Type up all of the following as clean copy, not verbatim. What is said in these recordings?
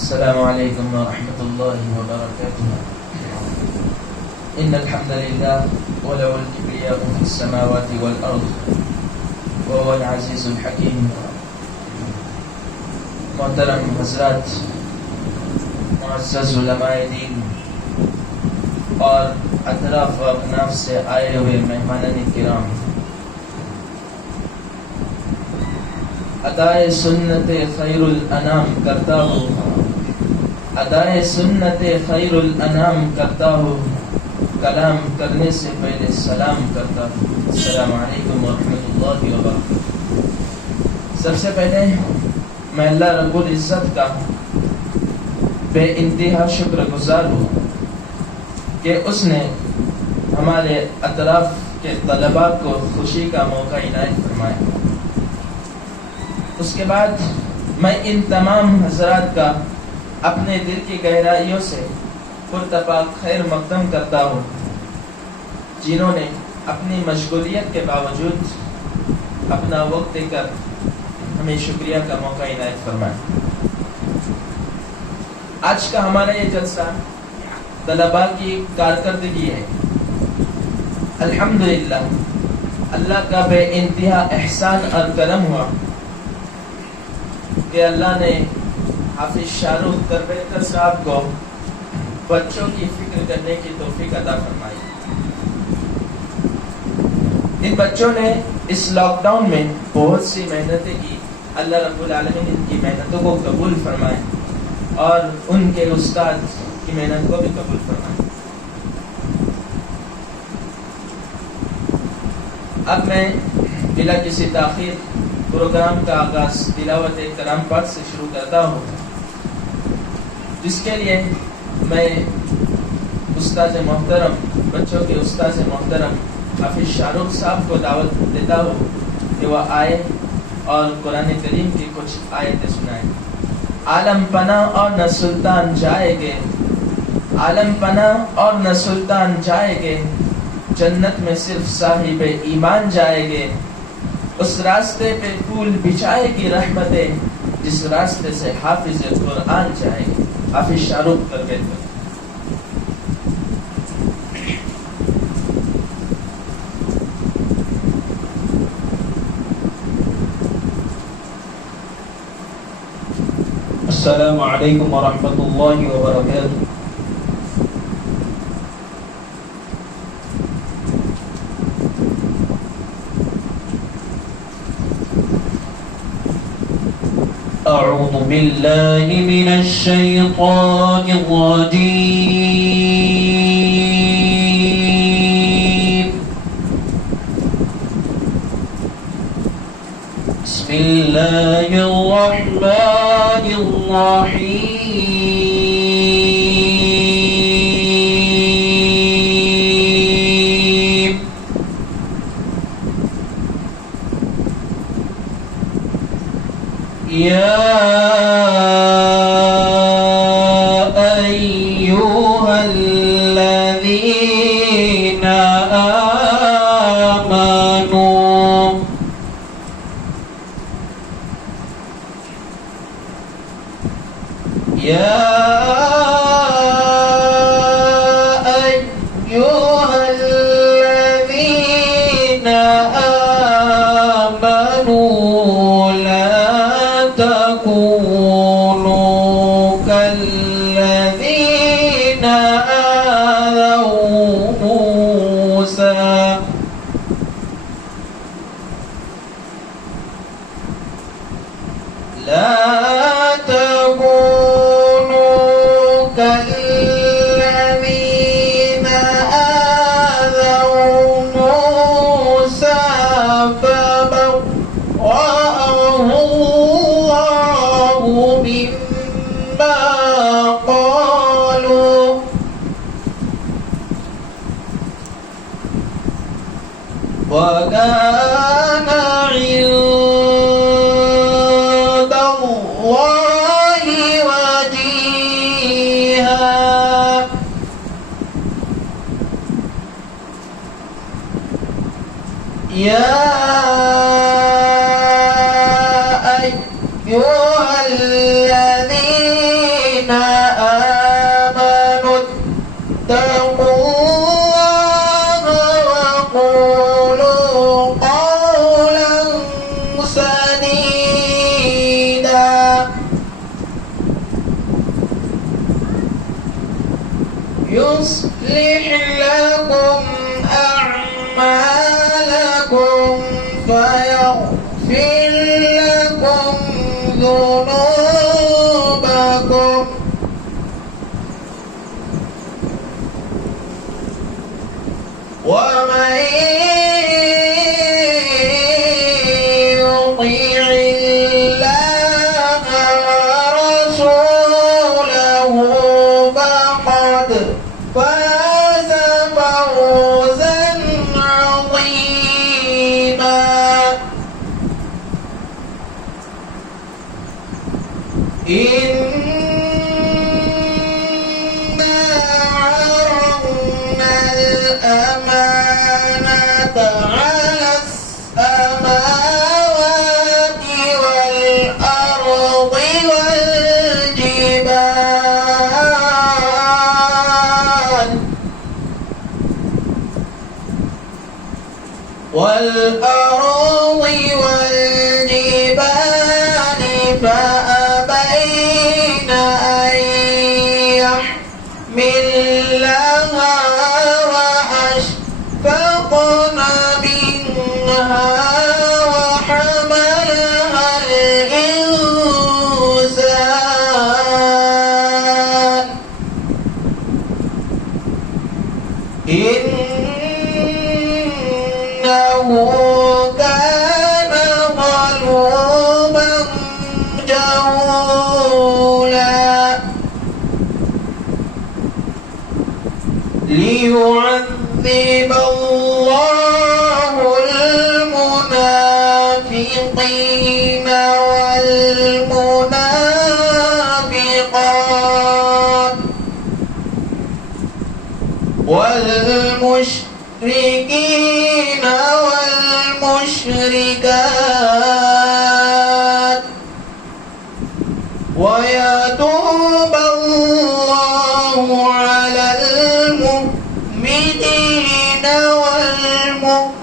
السلام عليكم ورحمة الله وبركاته. إن الحمد لله وله الكبرياء في السماوات والأرض وهو العزيز الحكيم. محترم حضرات، معزز علماء دین اور اطراف و اکناف سے آئے ہوئے مہمانان کرام، ادائے سنت خیر الانام کرتا ہوں، ادائے سنت خیر الانام کرتا ہوں، کلام کرنے سے پہلے سلام کرتا ہوں۔ السلام علیکم ورحمۃ اللہ وبرکاتہ۔ سب سے پہلے میں اللہ رب العزت کا بے انتہا شکر گزار ہوں کہ اس نے ہمارے اطراف کے طلباء کو خوشی کا موقع عنایت فرمایا۔ اس کے بعد میں ان تمام حضرات کا اپنے دل کی گہرائیوں سے پرتپاک خیر مقدم کرتا ہوں، جنہوں نے اپنی مشغولیت کے باوجود اپنا وقت دے کر ہمیں شکریہ کا موقع عنایت فرمایا۔ آج کا ہمارا یہ جلسہ طلباء کی کارکردگی ہے۔ الحمدللہ اللہ کا بے انتہا احسان اور کرم ہوا کہ اللہ نے حافظ شاہ رخ تربیتکر صاحب کو بچوں کی فکر کرنے کی توفیق عطا فرمائی۔ ان بچوں نے اس لاک ڈاؤن میں بہت سی محنتیں کی، اللہ رب العالمین ان کی محنتوں کو قبول فرمائے اور ان کے استاد کی محنت کو بھی قبول فرمائے۔ اب میں بلا کسی تاخیر پروگرام کا آغاز تلاوت کلام پاک سے شروع کرتا ہوں، جس کے لیے میں استاد محترم، بچوں کے استاد محترم حافظ شاہ رخ صاحب کو دعوت دیتا ہوں کہ وہ آئے اور قرآن کریم کی کچھ آیتیں سنائیں۔ عالم پناہ اور نہ سلطان جائے گے، عالم پناہ اور نہ سلطان جائے گے، جنت میں صرف صاحب ایمان جائے گے۔ اس راستے پہ پھول بچھائے گی رحمتیں، جس راستے سے حافظ قرآن جائے گے۔ حافظ شاہ رخ تربیتکر۔ السلام علیکم ورحمۃ اللہ وبرکاتہ۔ اعوذ باللہ من الشیطان الرجیم، بسم اللہ الرحمن الرحیم۔ یا ایھا الذین آمنوا یا ایھا الذین آمنوا لا تکونوا کالذین آذوا موسیٰ لا تكونوا كالذين آذوا موسى فبرأه الله مما قالوا وكان عند الله وجيها۔ يا أيها الذين يصلح لكم أعمالكم فيغفر لكم ذنوبكم ومن يطع الله ورسوله فقد فاز فوزا عظيما. إنا عرضنا الأمانة على السماوات والأرض والجبال فأبين أن يحملنها وأشفقن منها وحملها الإنسان إنه كان ظلوما جهولا. ليعذب الله المنافقين والمنافقات والمشركين والمشركات ويتوب الله على المؤمنين والمؤمنات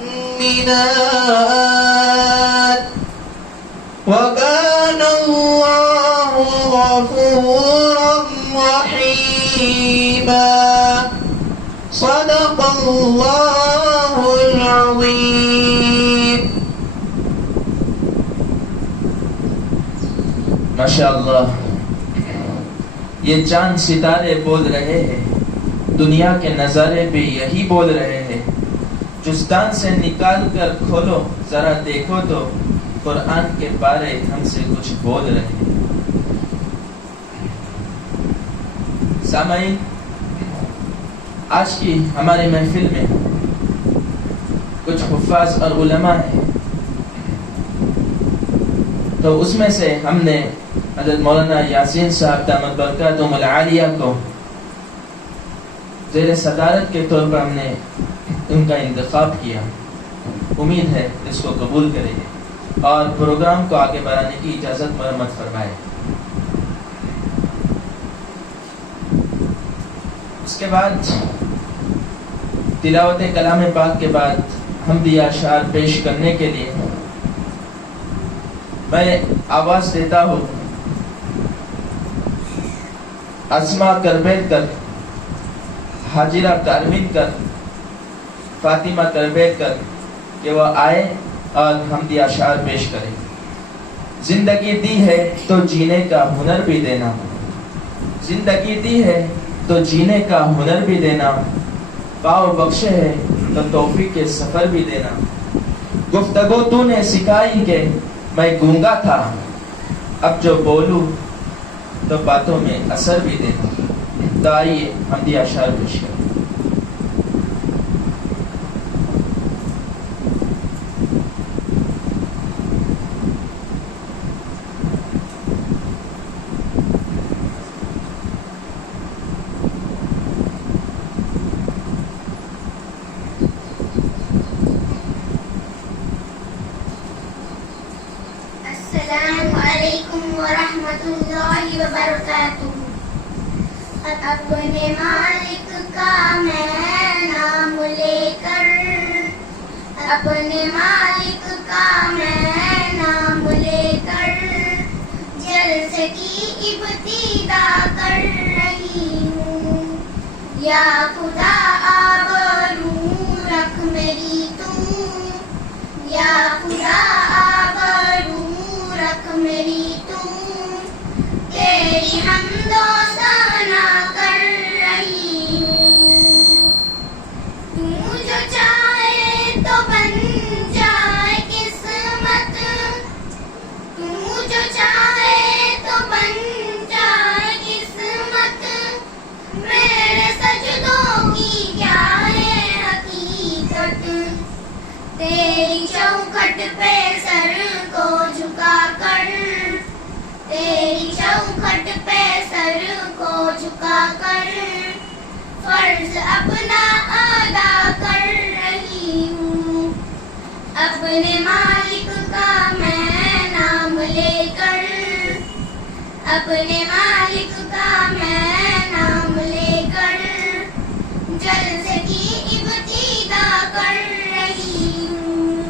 وكان الله غفورا رحيما. صدق الله العظيم. ماشاءاللہ، یہ چاند ستارے بول رہے ہیں، دنیا کے نظارے بھی یہی بول رہے ہیں. جستان سے نکال کر کھولو ذرا دیکھو تو قرآن کے بارے ہم سے کچھ بول رہے ہیں. سامعین، آج کی ہماری محفل میں کچھ حفاظ اور علماء ہیں، تو اس میں سے ہم نے حضرت مولانا یاسین صاحب دامت برکاتہم العالیہ کو زیر صدارت کے طور پر ہم نے ان کا انتخاب کیا. امید ہے اس کو قبول کریں گے اور پروگرام کو آگے بڑھانے کی اجازت مرمت فرمائے. اس کے بعد تلاوت کلام پاک کے بعد حمدیہ اشعار پیش کرنے کے لیے میں آواز دیتا ہوں اسما کربیٹکر، حاجرہ کاروینکر، فاطمہ کربیٹکر کہ وہ آئے اور حمدیہ اشعار پیش کریں. زندگی دی ہے تو جینے کا ہنر بھی دینا، زندگی دی ہے تو جینے کا ہنر بھی دینا، پاؤ بخشے ہے تو توفیق کے سفر بھی دینا. گفتگو تو نے سکھائی کہ میں گونگا تھا، اب جو بولوں تو باتوں میں اثر بھی دینا. تو آئیے حمدیہ اشعار پیش کریں. السلام علیکم ورحمۃ اللہ وبرکاتہ. اپنے مالک کا میں نام لے کر، اپنے مالک کا میں نام لے کر جلسے کی ابتدا کر رہی ہوں. یا خدا آبرو رکھ میری تو، یا خدا آبرو رکھ میری تو، تیری حمد و ثنا کر رہی ہوں. تو جو چاہے تو بن جائے قسمت، تو جو چاہے تو بن جائے قسمت، میرے سجدوں کی کیا ہے حقیقت. تیری چوکھٹ پہ سر کو جھکا کر، تیری چوکھٹ پہ سر کو جھکا کر، فرض اپنا ادا کر رہی ہوں. اپنے مالک کا میں نام لے کر، اپنے مالک کا میں نام لے کر، جلسے کی ابتدا کر رہی ہوں.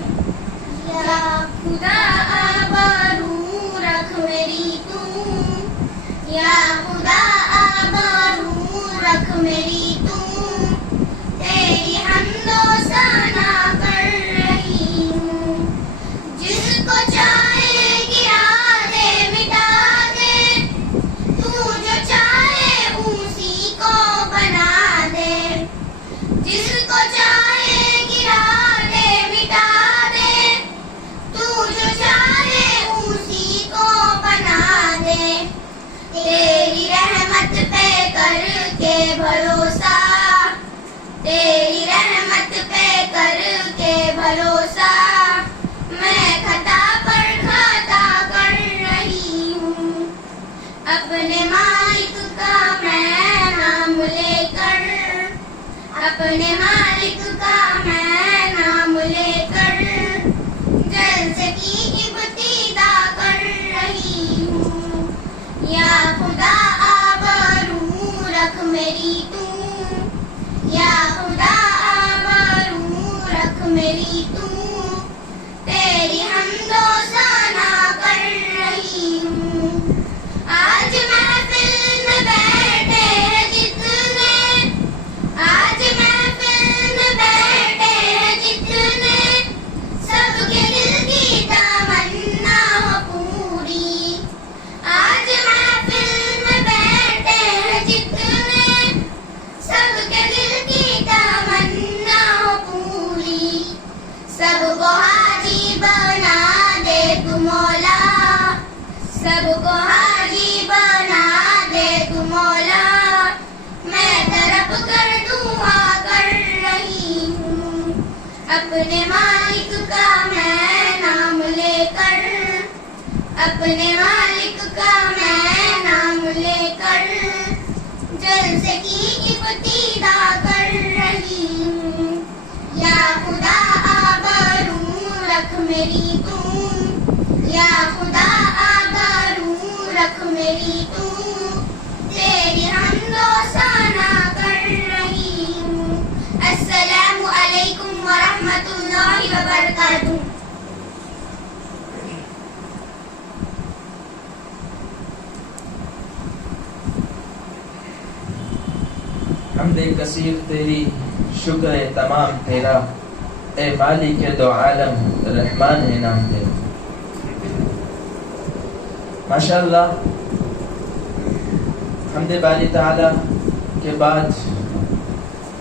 یا خدا آبرو رکھ میری تو، یا خدا آبرو رکھ میری تو، تیری حمد و ثنا کر رہی ہوں. جس کو چاہے گرا دے مٹا دے، تو جو چاہے اسی کو بنا دے. جس کو چاہے گرا دے مٹا دے، تو جو چاہے اسی کو بنا دے. تیری رحمت پہ کر کے بھروسہ، تیری رحمت پہ کر کے بھروسہ، میں خطا پر خطا کر رہی ہوں. اپنے مالک کا میں نام لے کر، اپنے مالک کا میں نام لے کر، جلسے کی ابتدا کر رہی ہوں. یا خدا آبرو رکھ میری تو، یا خدا آبرو رکھ میری تو، تیری حمد و ثنا کر رہی ہوں. آج محفل میں بیٹھے ہیں جتنے، آج محفل میں بیٹھے ہیں جتنے، سب کے دل کی تمنا ہو پوری. آج محفل میں بیٹھے ہیں جتنے، سب کے دل کی تمنا ہو پوری. سب کو حاجی بنا دے تو مولا، سب کو حاجی بنا دے تو مولا، میں طرف کر دعا کر رہی ہوں. اپنے مالک کا میں نام لے کر، اپنے مالک کا میں نام لے کر، جلسے کی ابتدا کر رہی ہوں. یا خدا آبرو رکھ میری تو، یا خدا آبرو رکھ میری تو، تیری حمد و ثنا کر رہی ہوں. السلام علیکم ورحمۃ اللہ وبرکاتہ. حمد کثیر تیری، شکر تمام تیرا، اے مالک دو عالم رحمان ہے نام تیرا. ماشاءاللہ حمد باری تعالیٰ کے بعد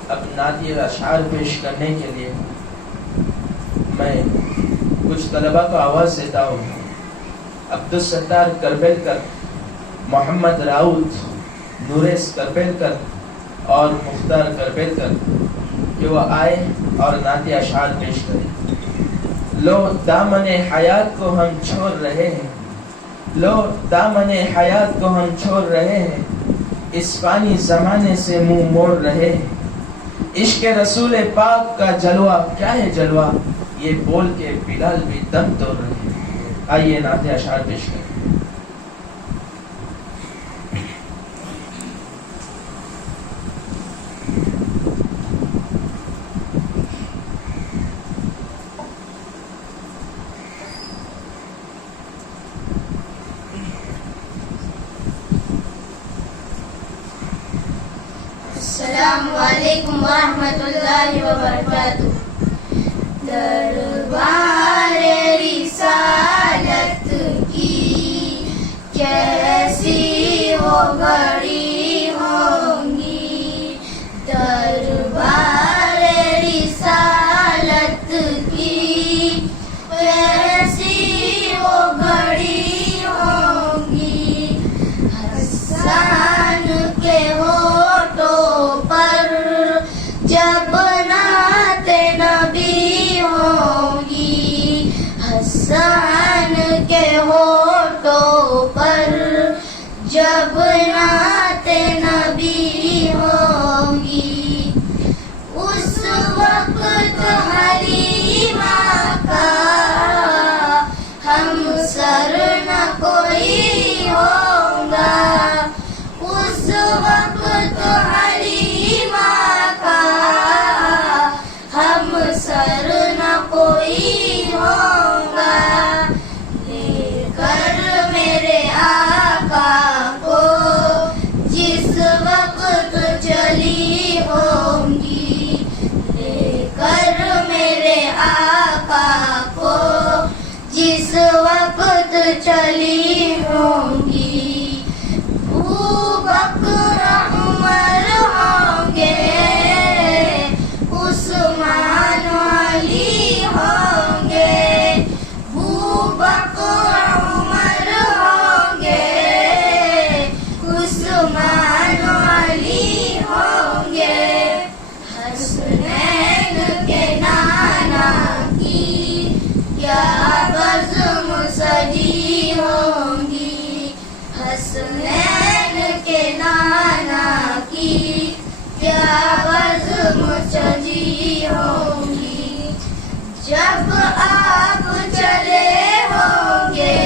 اب نعتیہ اشعار پیش کرنے کے لیے میں کچھ طلباء کو آواز دیتا ہوں. عبدالستار کربیلکر، محمد راؤت، نوریس کربیلکر اور مختار کربیلکر کہ وہ آئے اور نعتیہ اشعار پیش کریں. لو دامن حیات کو ہم چھوڑ رہے ہیں، لو دامن حیات کو ہم چھوڑ رہے ہیں، اس فانی زمانے سے منہ موڑ رہے ہیں. عشق رسول پاک کا جلوہ کیا ہے جلوہ، یہ بول کے بلال بھی دم توڑ رہے ہیں. آئیے نعتیہ اشعار پیش کریں. السلام علیکم ورحمۃ اللہ وبرکاتہ. دربار رسالت کی کیسی وہ گھڑی ہوں گی. دربار رسالت کی کیسی وہ گھڑی ہوں گی. حسان کے ہونٹوں پر جب نعت نبی ہوگی. حسان کے ہونٹوں پر جب نعت نبی ہوگی. اس وقت حلیمہ کا ہم سر نہ کوئی ہوگا. اس وقت حلیمہ کا ہم سر نہ کوئی ہوگا. لے کر میرے آقا کو جس وقت چلی ہوں گی. لے کر میرے آقا کو جس وقت چلی ہوں گی. ابو بکر عمر ہوں گے, عثمان علی ہوں گے. ابو بکر عمر ہوں گے, عثمان علی ہوں گے. حسنین کے نانا کی کیا بزم سجی ہوں گی. حسنین کے نانا کی کیا بزم سجی ہوں گی. جب آپ چلے ہوں گے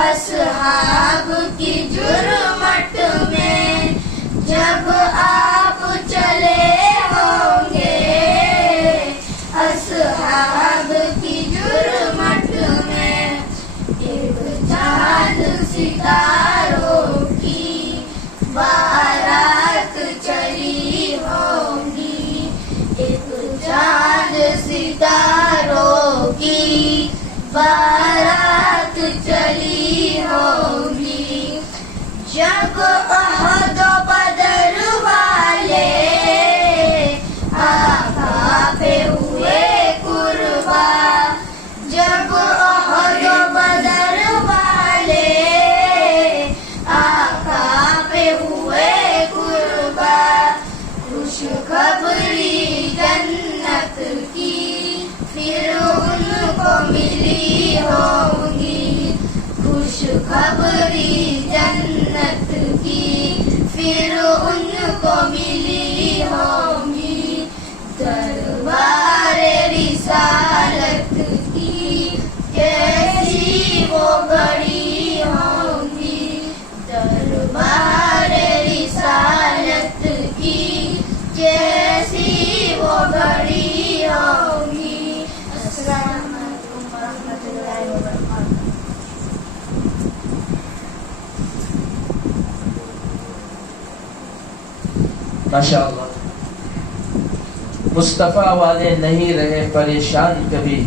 اصحاب کی جرمٹ میں. جب آپ چلے ہوں گے اصحاب کی جرمٹ میں. ایک چاند ستاروں کی بارات چلی ہوں گی. ایک چاند ستاروں کی بارات چلی ہوں گی. جب احد و بدر والے آقا پہ ہوئے قربان. جب احد و بدر والے آقا پہ ہوئے قربان. خوشخبری جنت کی پھر ان کو ملی ہوگی. خوشخبری جنت کی پھر ان کو ملی ہوگی. دربار رسالت کی کیسی وہ گھڑی ہوگی. دربار رسالت کی کیسی وہ گھڑی ہوگی. السلام علیکم ورحمۃ اللہ وبرکاتہ. ماشاءاللہ. مصطفیٰ والے نہیں رہے پریشان کبھی.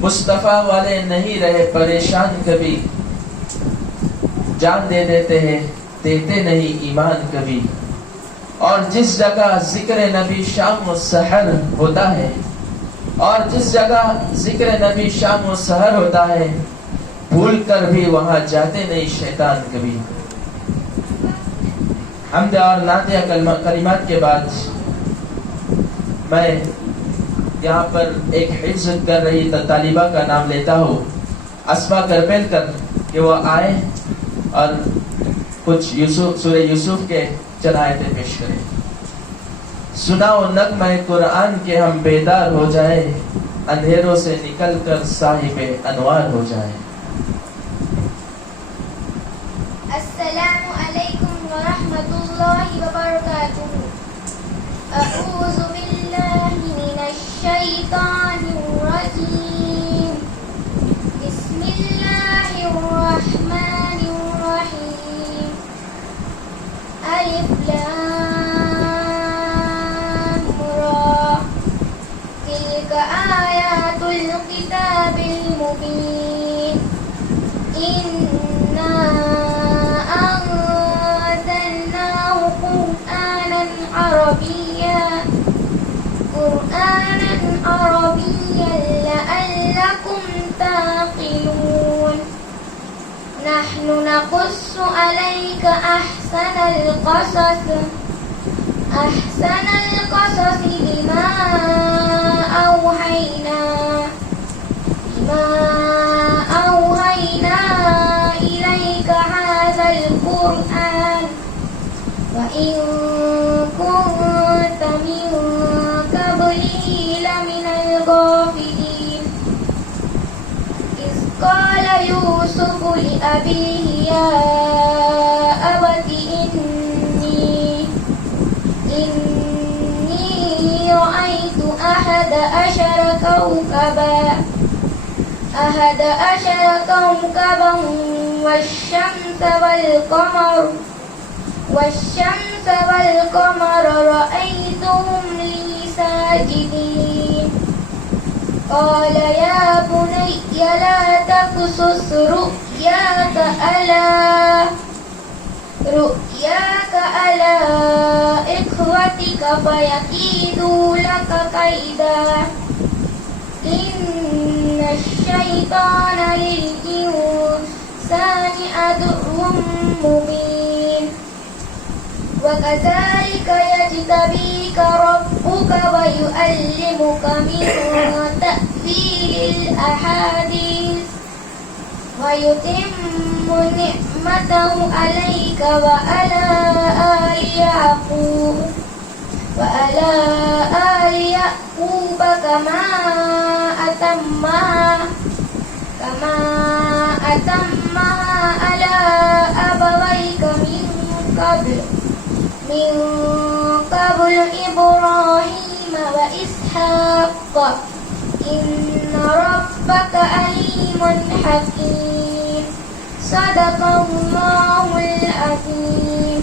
مصطفیٰ والے نہیں رہے پریشان کبھی. جان دے دیتے ہیں دیتے نہیں ایمان کبھی. اور جس جگہ ذکر نبی شام و سحر ہوتا ہے, اور جس جگہ ذکر نبی شام و سحر ہوتا ہے, بھول کر بھی وہاں جاتے نہیں شیطان کبھی. حمد اور نعتیہ کلمات کے بعد میں یہاں پر ایک حفظ کر رہی طالبہ کا نام لیتا ہوں, اسما کرپیلکر, کہ وہ آئے اور کچھ سورہ یوسف کے چند آیتیں پیش کریں. سناؤ نغمہ قرآن کے ہم بیدار ہو جائیں, اندھیروں سے نکل کر صاحب انوار ہو جائیں. السلام علیکم ورحمۃ اللہ وبرکاتہ. اعوذ باللہ من الشیطان الرجیم. بسم اللہ الرحمن الرحیم. الف لام نقص عليك أحسن القصص بما أوحينا إليك هذا القرآن وإن كنت من قبله لمن الغافلين إذ قال يوسف لأبيه يا أبت إني رأيت أحد عشر كوكبا والشمس والقمر رأيتهم لي ساجدين قال يا بني لا تقصص رؤياك على إخوتك فيكيدوا لك كيدا إن الشيطان للإنسان عدو مبين وكذلك يجتبيك ربك ويعلمك من تأويل الأحاديث ويتم نعمته عليك وعلى آل يعقوب كما أتمها على أبويك من قبل إبراهيم وإسحاق إن ربك عليم حكيم صدق الله العظيم.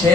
6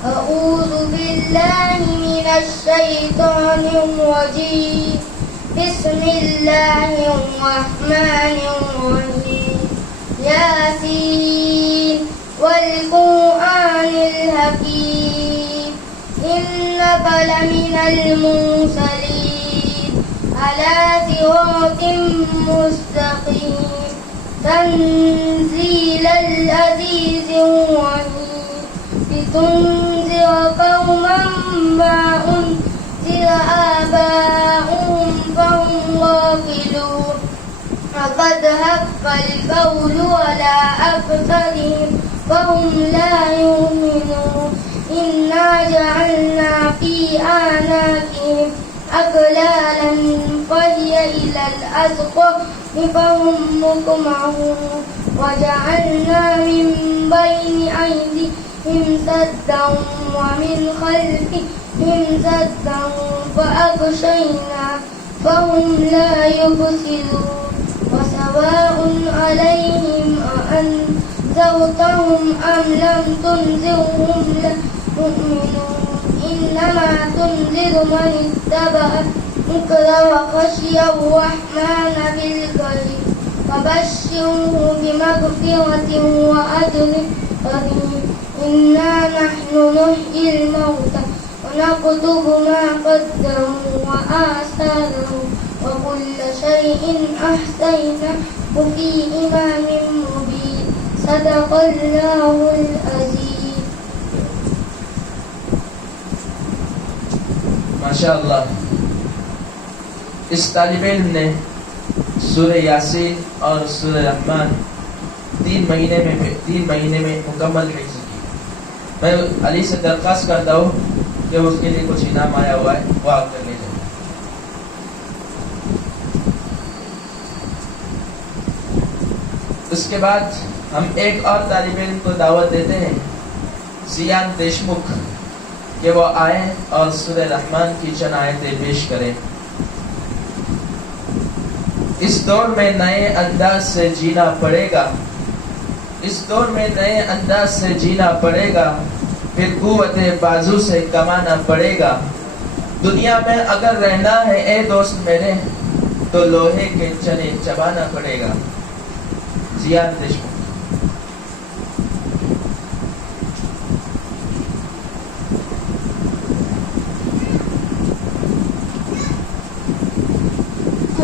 أعوذ بالله من الشيطان الرجيم بسم الله الرحمن الرحيم ياسين والقرآن الحكيم إنك لمن المرسلين على صراط مستقيم تنزيل العزيز الرحيم لتنذر قوما ما أنذر آباؤهم فهم غافلون وقد حق القول على أكثرهم فهم لا يؤمنون إنا جعلنا في أعناقهم أغلالا فهي إلى الأذقان فهم مقمحون وجعلنا من بين أيديهم سدا ومن خلفهم سدا فأغشينا فهم لا يبصرون وسواء عليهم أأنذرتهم أم لم تنذرهم لا يؤمنون إنما تنذر من اتبع الذكر وخشي الرحمن بالغيب فبشره بمغفرة وأجر كريم إنا نحن نحيي الموتى ونكتب ما قدموا وآثارهم وكل شيء أحصيناه في إمام مبين صدق الله العظيم. ماشاءاللہ. اس طالب علم نے سورہ یاسین اور سورہ رحمان 3 مہینے میں مکمل حفظ کی. میں علی سے درخواست کرتا ہوں کہ اس کے لیے کچھ انعام آیا ہوا ہے وہ آپ کر لے جائیں. اس کے بعد ہم ایک اور طالب علم کو دعوت دیتے ہیں زیان دیشمکھ کہ وہ آئے اور سورہ رحمان کی چند آیتیں پیش کریں. اس دور میں نئے انداز سے جینا پڑے گا، اس دور میں نئے انداز سے جینا پڑے گا، پھر قوت بازو سے کمانا پڑے گا. دنیا میں اگر رہنا ہے اے دوست میرے تو لوہے کے چنے چبانا پڑے گا. زیان دیشمکھ.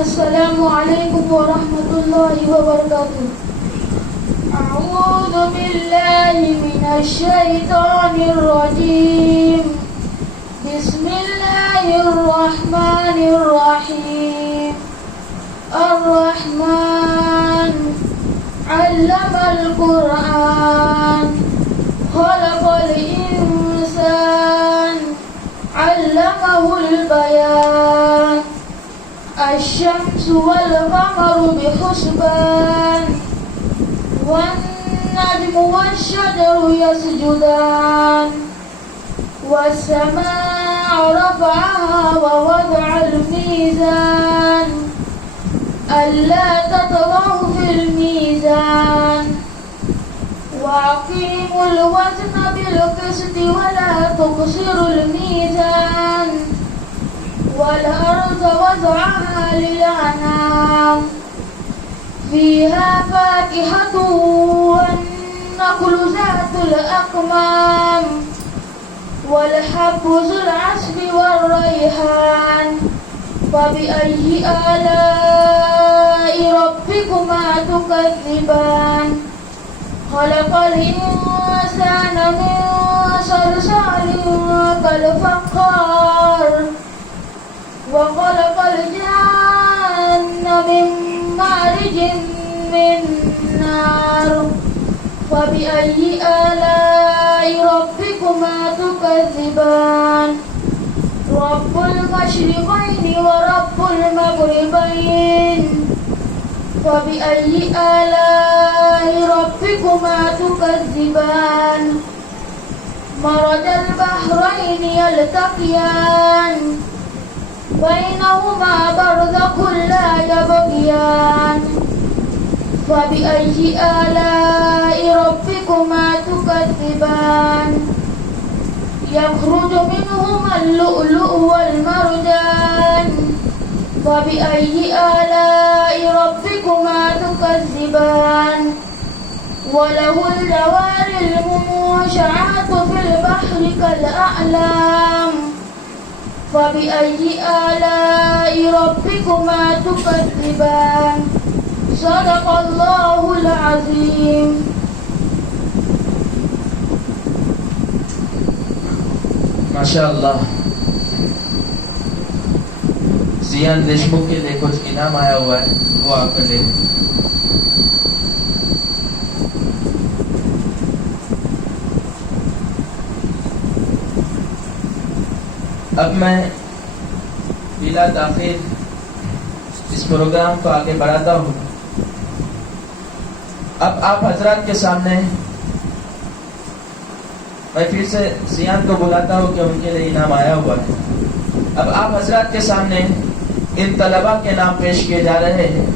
السلام علیکم ورحمۃ اللہ وبرکاتہ. اعوذ باللہ من الشیطان الرجیم. بسم اللہ الرحمن الرحیم. الرحمن علم القرآن خلق الإنسان علمه البيان. الشمس والقمر بحسبان والنجم والشجر يسجدان. والسماء رفعها ووضع الميزان ألا تطغوا في الميزان وأقيموا الوزن بالقسط ولا تخسروا الميزان. والأرض وضعها للأنام فيها فاكهة والنخل ذات الأكمام والحب ذو العصف والريحان. فبأي آلاء ربكما تكذبان. خلق الإنسان من صلصال كالفخار وخلق الجان من مارج من نار. فبأي آلاء ربكما تكذبان. رب المشرقين ورب المغربين. فبأي آلاء ربكما تكذبان. مرج البحرين يلتقيان بينهما برزخ لا يبغيان. فبأي آلاء ربكما تكذبان. يخرج منهما اللؤلؤ والمرجان. فبأي آلاء ربكما تكذبان. وله الجوار المنشآت في البحر كالأعلام. فبأي آلاء ربكما تكذبان. صدق الله العظيم. ماشاءاللہ. زیان دیشمکھ کے لیے کچھ انعام آیا ہوا ہے وہ آپ کر لیں. اب میں بلا تاخیر اس پروگرام کو آگے بڑھاتا ہوں. اب آپ حضرات کے سامنے میں پھر سے زیان کو بلاتا ہوں کہ ان کے لیے انعام آیا ہوا ہے. اب آپ حضرات کے سامنے ان طلباء کے نام پیش کیے جا رہے ہیں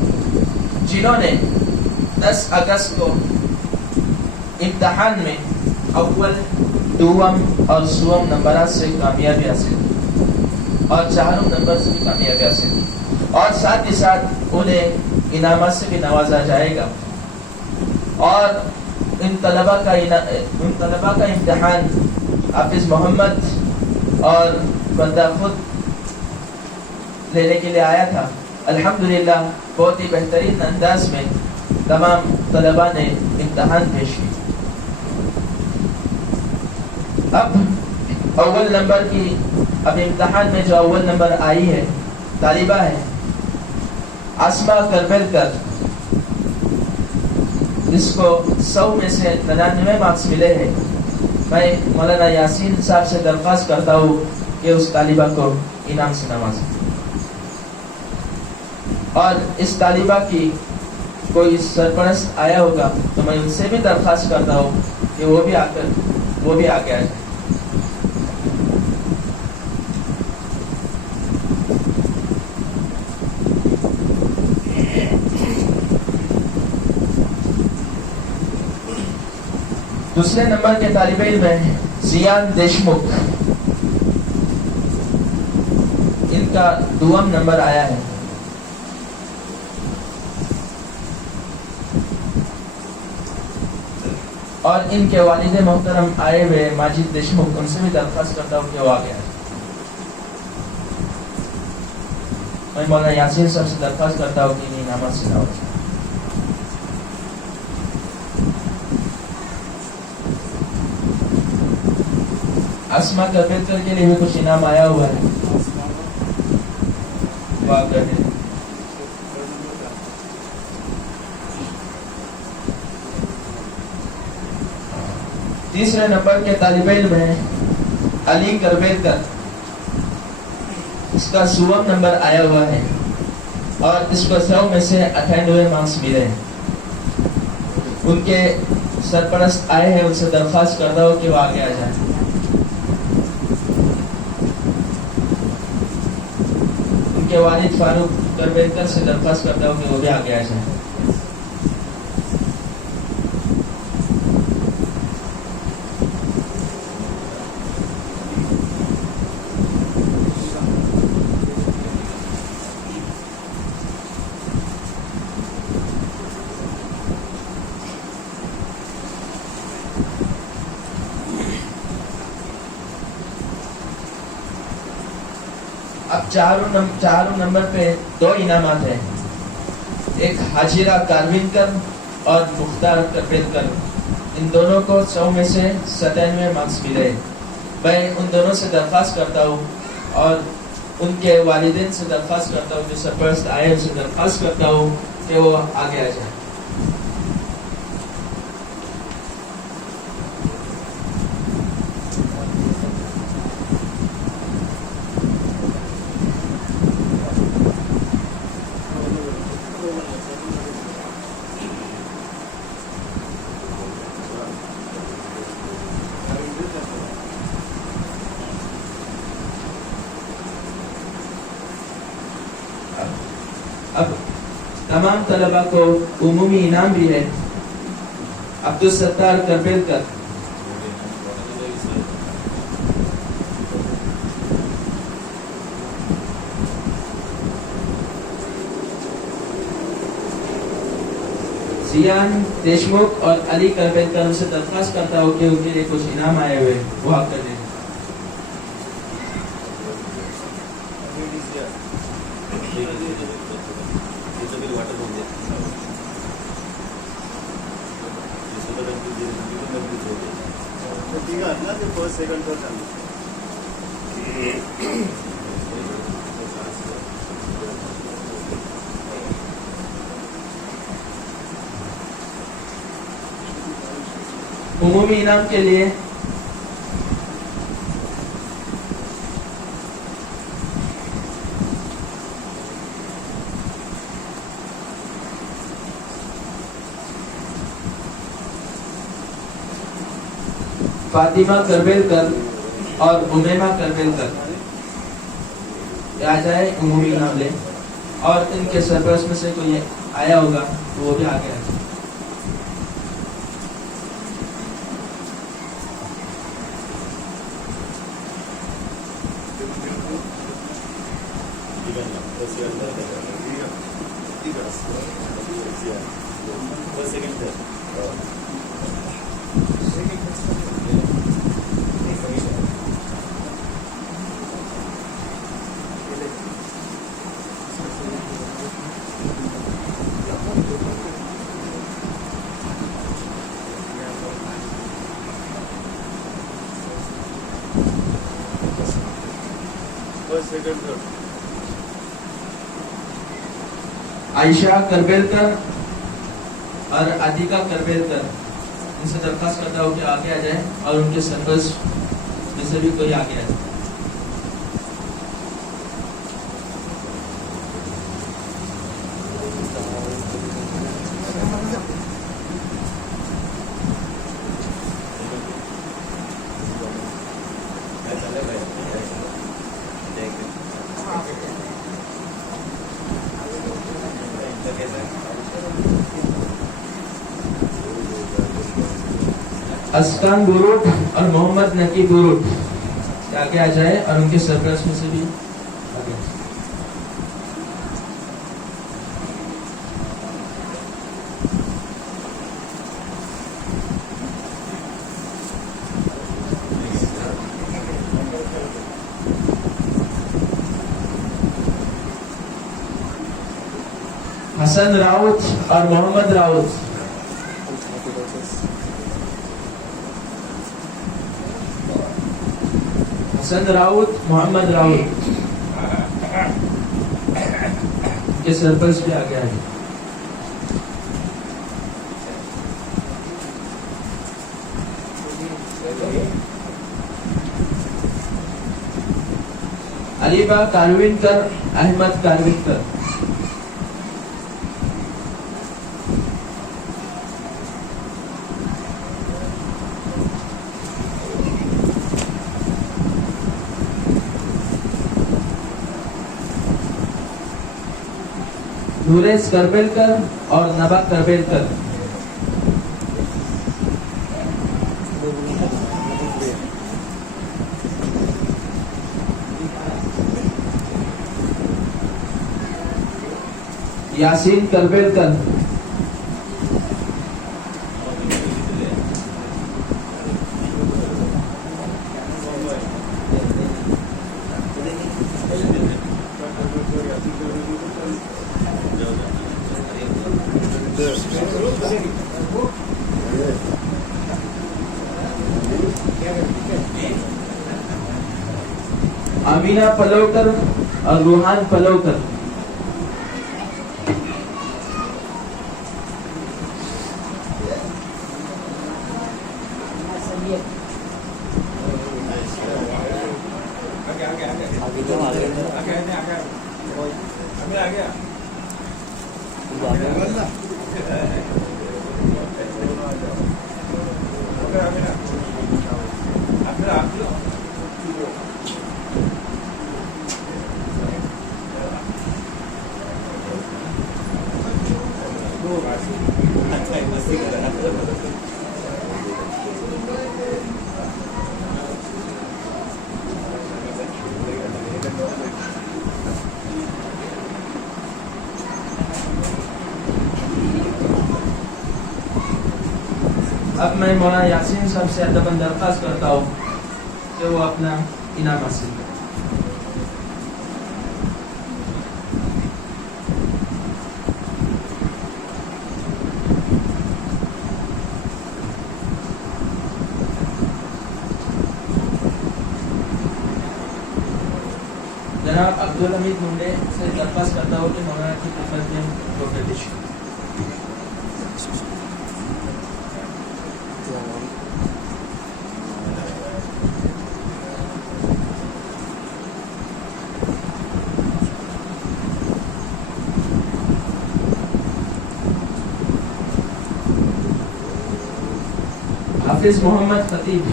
جنہوں نے 10 اگست کو امتحان میں اول، دوم اور سوم نمبرات سے کامیابی حاصل کی اور چاروں نمبر سے بھی کامیابی حاصل کی اور ساتھ ہی ساتھ انہیں انعامات سے بھی نوازا جائے گا. اور ان طلبہ کا امتحان حافظ محمد اور بندہ خود لینے کے لیے آیا تھا. الحمدللہ بہت ہی بہترین انداز میں تمام طلبہ نے امتحان پیش کی. اب اول نمبر کی امتحان میں جو اول نمبر آئی ہے طالبہ ہے آسما کربلکر. اس کو 100 میں سے 99 مارکس ملے ہیں. میں مولانا یاسین صاحب سے درخواست کرتا ہوں کہ اس طالبہ کو انعام سے نوازیں. اور اس طالبہ کی کوئی سرپرست آیا ہوگا تو میں ان سے بھی درخواست کرتا ہوں کہ وہ بھی آگے آئے. دوسرے نمبر کے طالب علم ہیں زیان دیشمکھ. ان کا 2 نمبر آیا ہے. اور ان کے والد محترم آئے ہوئے ماجد دیشمکھ, ان سے بھی درخواست کرتا ہوں کہ وہ آگے آئے. میں مولانا یاسین صاحب سے درخواست کرتا ہوں کہ انہیں انعامات سے نوازیں. آسما کربلکر کے لیے بھی کچھ انعام آیا ہوا ہے. تیسرے نمبر کے طالب علم ہیں علی کربلکر. اس کا 100 نمبر آیا ہوا ہے اور اس کو 100 میں سے 98 مارکس ملے ہیں. ان کے سرپرست آئے ہیں, ان سے درخواست کرتا ہوں کہ وہ آگے آ جائیں. ان کے والد فاروق کربلکر سے درخواست کرتا ہوں کہ وہ بھی آگے آ جائیں. اب چاروں نمبر پہ 2 انعامات ہیں. ایک حاجرہ کارونکر اور مختار کربلکر. ان دونوں کو 100 میں سے 97 مارکس ملے. میں ان دونوں سے درخواست کرتا ہوں اور ان کے والدین سے درخواست کرتا ہوں, جو سرپرست آئے ان سے درخواست کرتا ہوں کہ وہ آگے آ جائیں. اب تمام طلبہ کو عمومی انعام بھی ہے. عبدالستار کربلکر. زیان دیشمکھ اور علی کربلکر, ان سے درخواست کرتا ہوں کہ ان کے لیے کچھ انعام آئے ہوئے وہ آپ کر دیں. عمومی انعام کے لیے فاطمہ کربلکر اور امیمہ کربلکر آ جائے, عمومی انعام لیں. اور ان کے سرپرست میں سے کوئی آیا ہوگا تو وہ بھی آگے آ جائے. عائشہ کربیلکر اور عتیقہ کربیلکر، ان سے درخواست کرتا ہوں کہ آگے آ جائیں اور ان کے سرپرست میں سے بھی کوئی آگے آ جائے. اسکان بوروٹ اور محمد نکی بوروٹ آگے آ جائے اور ان کے سرپرست میں سے بھی آگے. حسن راؤت اور محمد راؤت. حسن راؤت، محمد راؤت کے سرپرست بھی آگے آئے. علیبہ کانوینکر، احمد کانوینکر. نوریس کربیلکر اور نبا کربیلکر. یاسین کربیلکر. امینا پلوکر اور روحان پلوکر. اب میں مولانا یاسین صاحب سے ادباً درخواست کرتا ہوں کہ وہ اپنا انعام حاصل کریں. جناب عبدالحمید منڈے سے درخواست کرتا ہوں کہ مولانا کی خدمت میں فوٹو پیش کریں. حافظ محمد خطیب.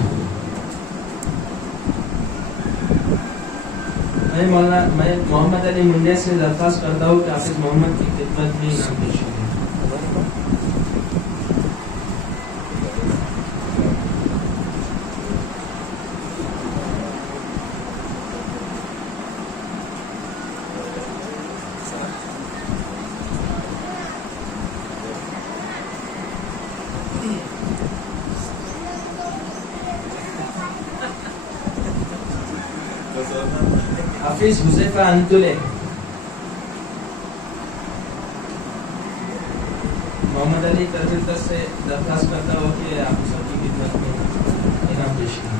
میں محمد علی منڈے سے درخواست کرتا ہوں کہ حافظ محمد کی خدمت میں انعام پیش کریں. حافظ حذیفہ انتلے محمد علی تربیت سے درخواست کرتا ہوں کہ آپ سب کی خدمت میں انعام پیش کریں.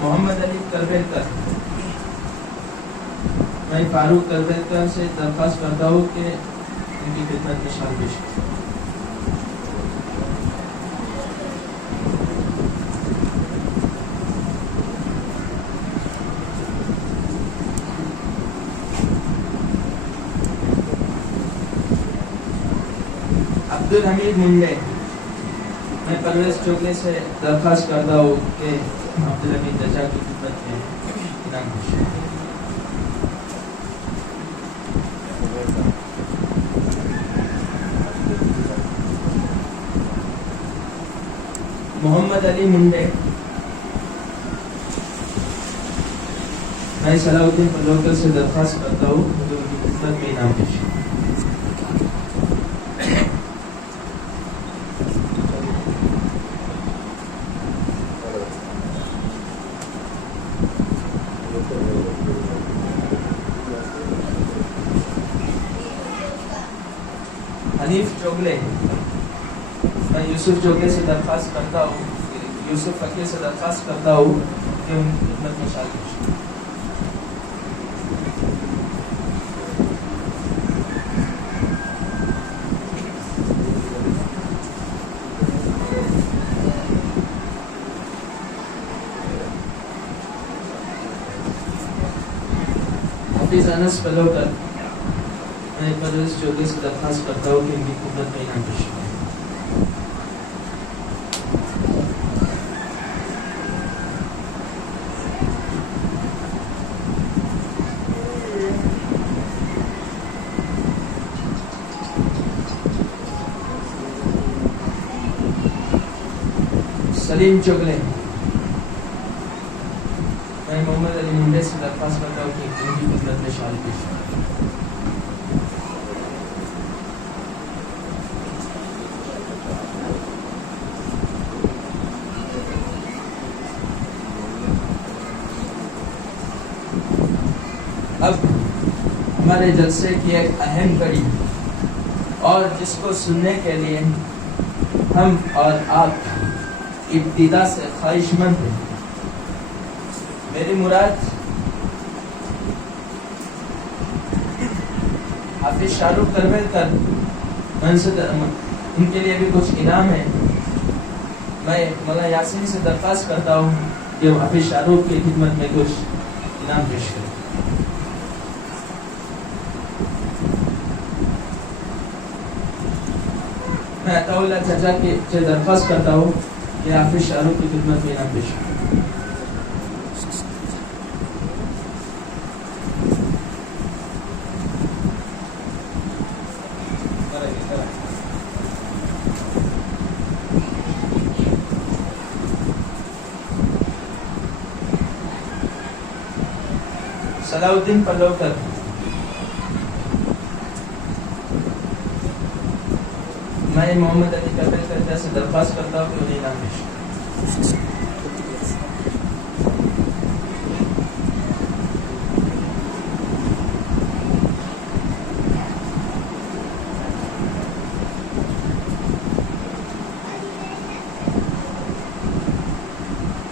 محمد علی تربیتکر. میں فاروق تربیتکر سے درخواست کرتا ہوں کہ ان کی خدمت میں شال پیش کریں. عبدالحمید منڈے. میں پرویز چوکلے سے درخواست کرتا ہوں کہ عبدالحمید رضا کی خدمت میں انعام پیش کریں. محمد علی منڈے. میں صلاح الدین پلوکر سے درخواست کرتا ہوں کہ ان کی خدمت میں انعام پیش کریں. حنیف چوگلے. میں یوسف چوگلے سے درخواست کرتا ہوں یوسف فقیر سے درخواست کرتا ہوں کہ ان کی خدمت میں شال پیش کریں. حافظ انس پلوکر. میں پرویز چوگلے سے درخواست کرتا ہوں کہ ان کی خدمت میں انعام پیش کریں. سلیم چوگلے. میں محمد علی منڈے سے درخواست کرتا ہوں کہ ان کی خدمت میں شال پیش کریں. اب ہمارے جلسے کی ایک اہم کڑی اور جس کو سننے کے لیے ہم اور آپ ابتدا سے خواہش مند ہیں. میری مراد حافظ شاہ رخ تربیتکر. ان کے لیے بھی کچھ انعام ہے. میں مولانا یاسین سے درخواست کرتا ہوں کہ وہ حافظ شاہ رخ کی خدمت میں کچھ انعام پیش کریں. میں عطا اللہ چچا سے درخواست کرتا ہوں کہ حافظ شاہ رخ کی خدمت میں انعام پیش کریں. صلاح الدین پلوکر. میں محمد علی تربیتکر سے درخواست کرتا ہوں کہ انہیں انعام پیش کریں.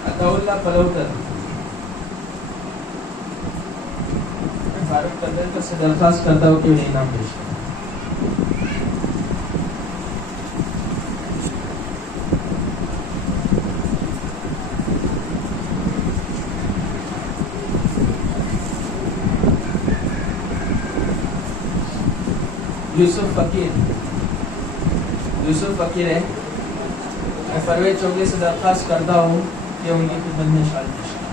عطا اللہ پلوکر. میں فاروق تربیتکر سے درخواست کرتا ہوں کہ انہیں انعام پیش کریں. یوسف فقیر ہے. میں پرویز چوگلے سے درخواست کرتا ہوں کہ ان کی خدمت میں شال پیش کریں.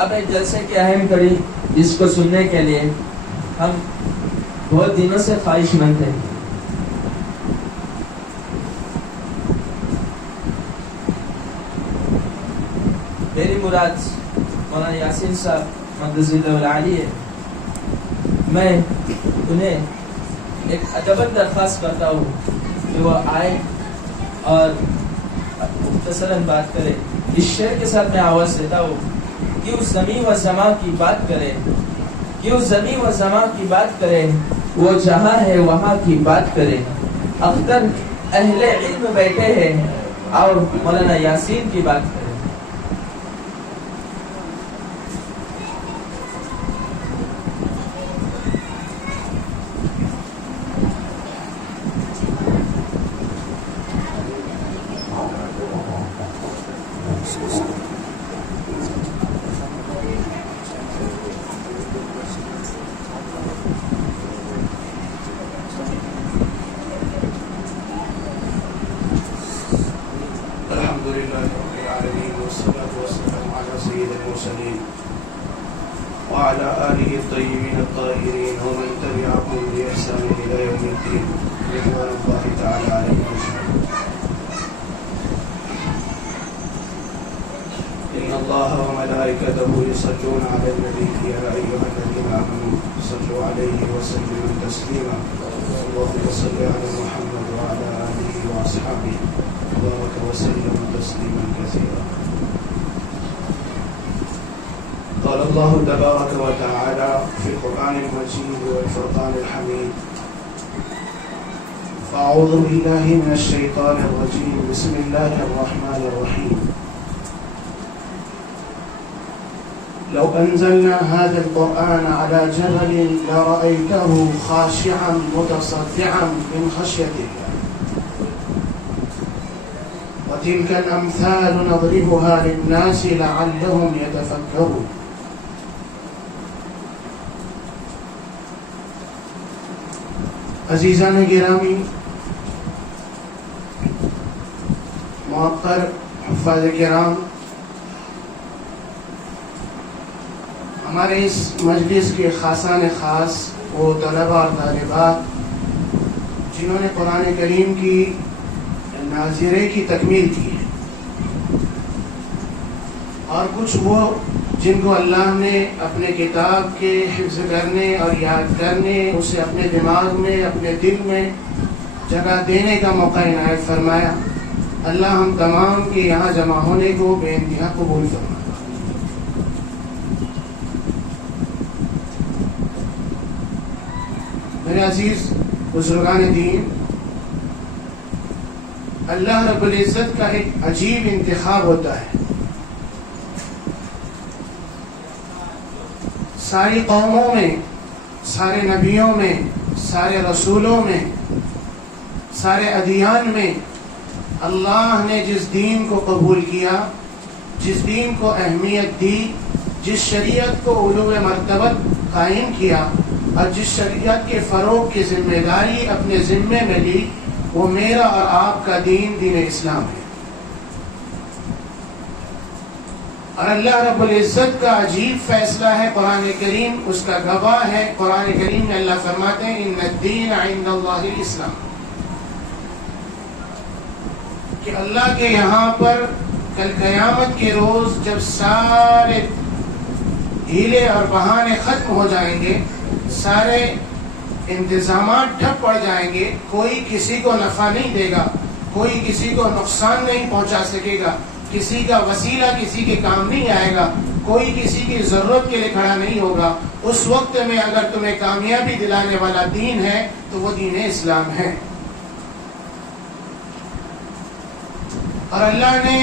اب ایک جلسے کی اہم کڑی جس کو سننے کے لیے ہم بہت دنوں سے خواہش مند تھے. میری مراد مولانا یاسین صاحب مقدس العالی ہے. میں انہیں ایک ادباً درخواست کرتا ہوں کہ وہ آئے اور مختصراً بات کرے. اس شعر کے ساتھ میں آواز دیتا ہوں کہ اس زمین و زمان کی بات کرے, کہ اس زمین و زمان کی بات کرے, وہ جہاں ہے وہاں کی بات کرے. اختر اہل علم بیٹھے ہیں اور مولانا یاسین کی بات کرے. وعلى آله الطيبين الطاهرين ومن تبعهم بإحسان إلى يوم الدين رضوان الله تعالى عليهم أجمعين. إن الله وملائكته يصلون على النبي يا أيها الذين آمنوا صلوا عليه وسلموا تسليما. اللهم صل على محمد وعلى آله وأصحابه وبارك وسلم تسليما كثيرا. قال الله تبارك وتعالى في القرآن المجيد والفرقان الحميد: فأعوذ بالله من الشيطان الرجيم بسم الله الرحمن الرحيم. لو أنزلنا هذا القرآن على جبل لرأيته خاشعا متصدعا من خشية الله وتلك الأمثال نضربها للناس لعلهم يتفكرون. عزیزان گرامی، معقر حفاظ کرام، ہمارے اس مجلس کے خاصان خاص وہ طلبہ اور طالبات جنہوں نے قرآن کریم کی ناظرے کی تکمیل کی ہے، اور کچھ وہ جن کو اللہ نے اپنے کتاب کے حفظ کرنے اور یاد کرنے، اسے اپنے دماغ میں اپنے دل میں جگہ دینے کا موقع عنایت فرمایا. اللہ ہم تمام کے یہاں جمع ہونے کو بے انتہا قبول فرمائے. میرے عزیز بزرگان دین، اللہ رب العزت کا ایک عجیب انتخاب ہوتا ہے. ساری قوموں میں، سارے نبیوں میں، سارے رسولوں میں، سارے ادیان میں اللہ نے جس دین کو قبول کیا، جس دین کو اہمیت دی، جس شریعت کو علو مرتبت قائم کیا اور جس شریعت کے فروغ کی ذمہ داری اپنے ذمے میں لی، وہ میرا اور آپ کا دین، دین اسلام ہے. اور اللہ رب العزت کا عجیب فیصلہ ہے، قرآن کریم اس کا گواہ ہے. قرآن کریم میں اللہ فرماتے ہیں ان الدین عند اللہ الاسلام، کہ اللہ کے یہاں پر کل قیامت کے روز جب سارے ہیلے اور بہانے ختم ہو جائیں گے، سارے انتظامات ٹھپ پڑ جائیں گے، کوئی کسی کو نفع نہیں دے گا، کوئی کسی کو نقصان نہیں پہنچا سکے گا، کسی کا وسیلہ کسی کے کام نہیں آئے گا، کوئی کسی کی ضرورت کے لیے کھڑا نہیں ہوگا. اس وقت میں اگر تمہیں کامیابی دلانے والا دین ہے تو وہ دین اسلام ہے. اور اللہ نے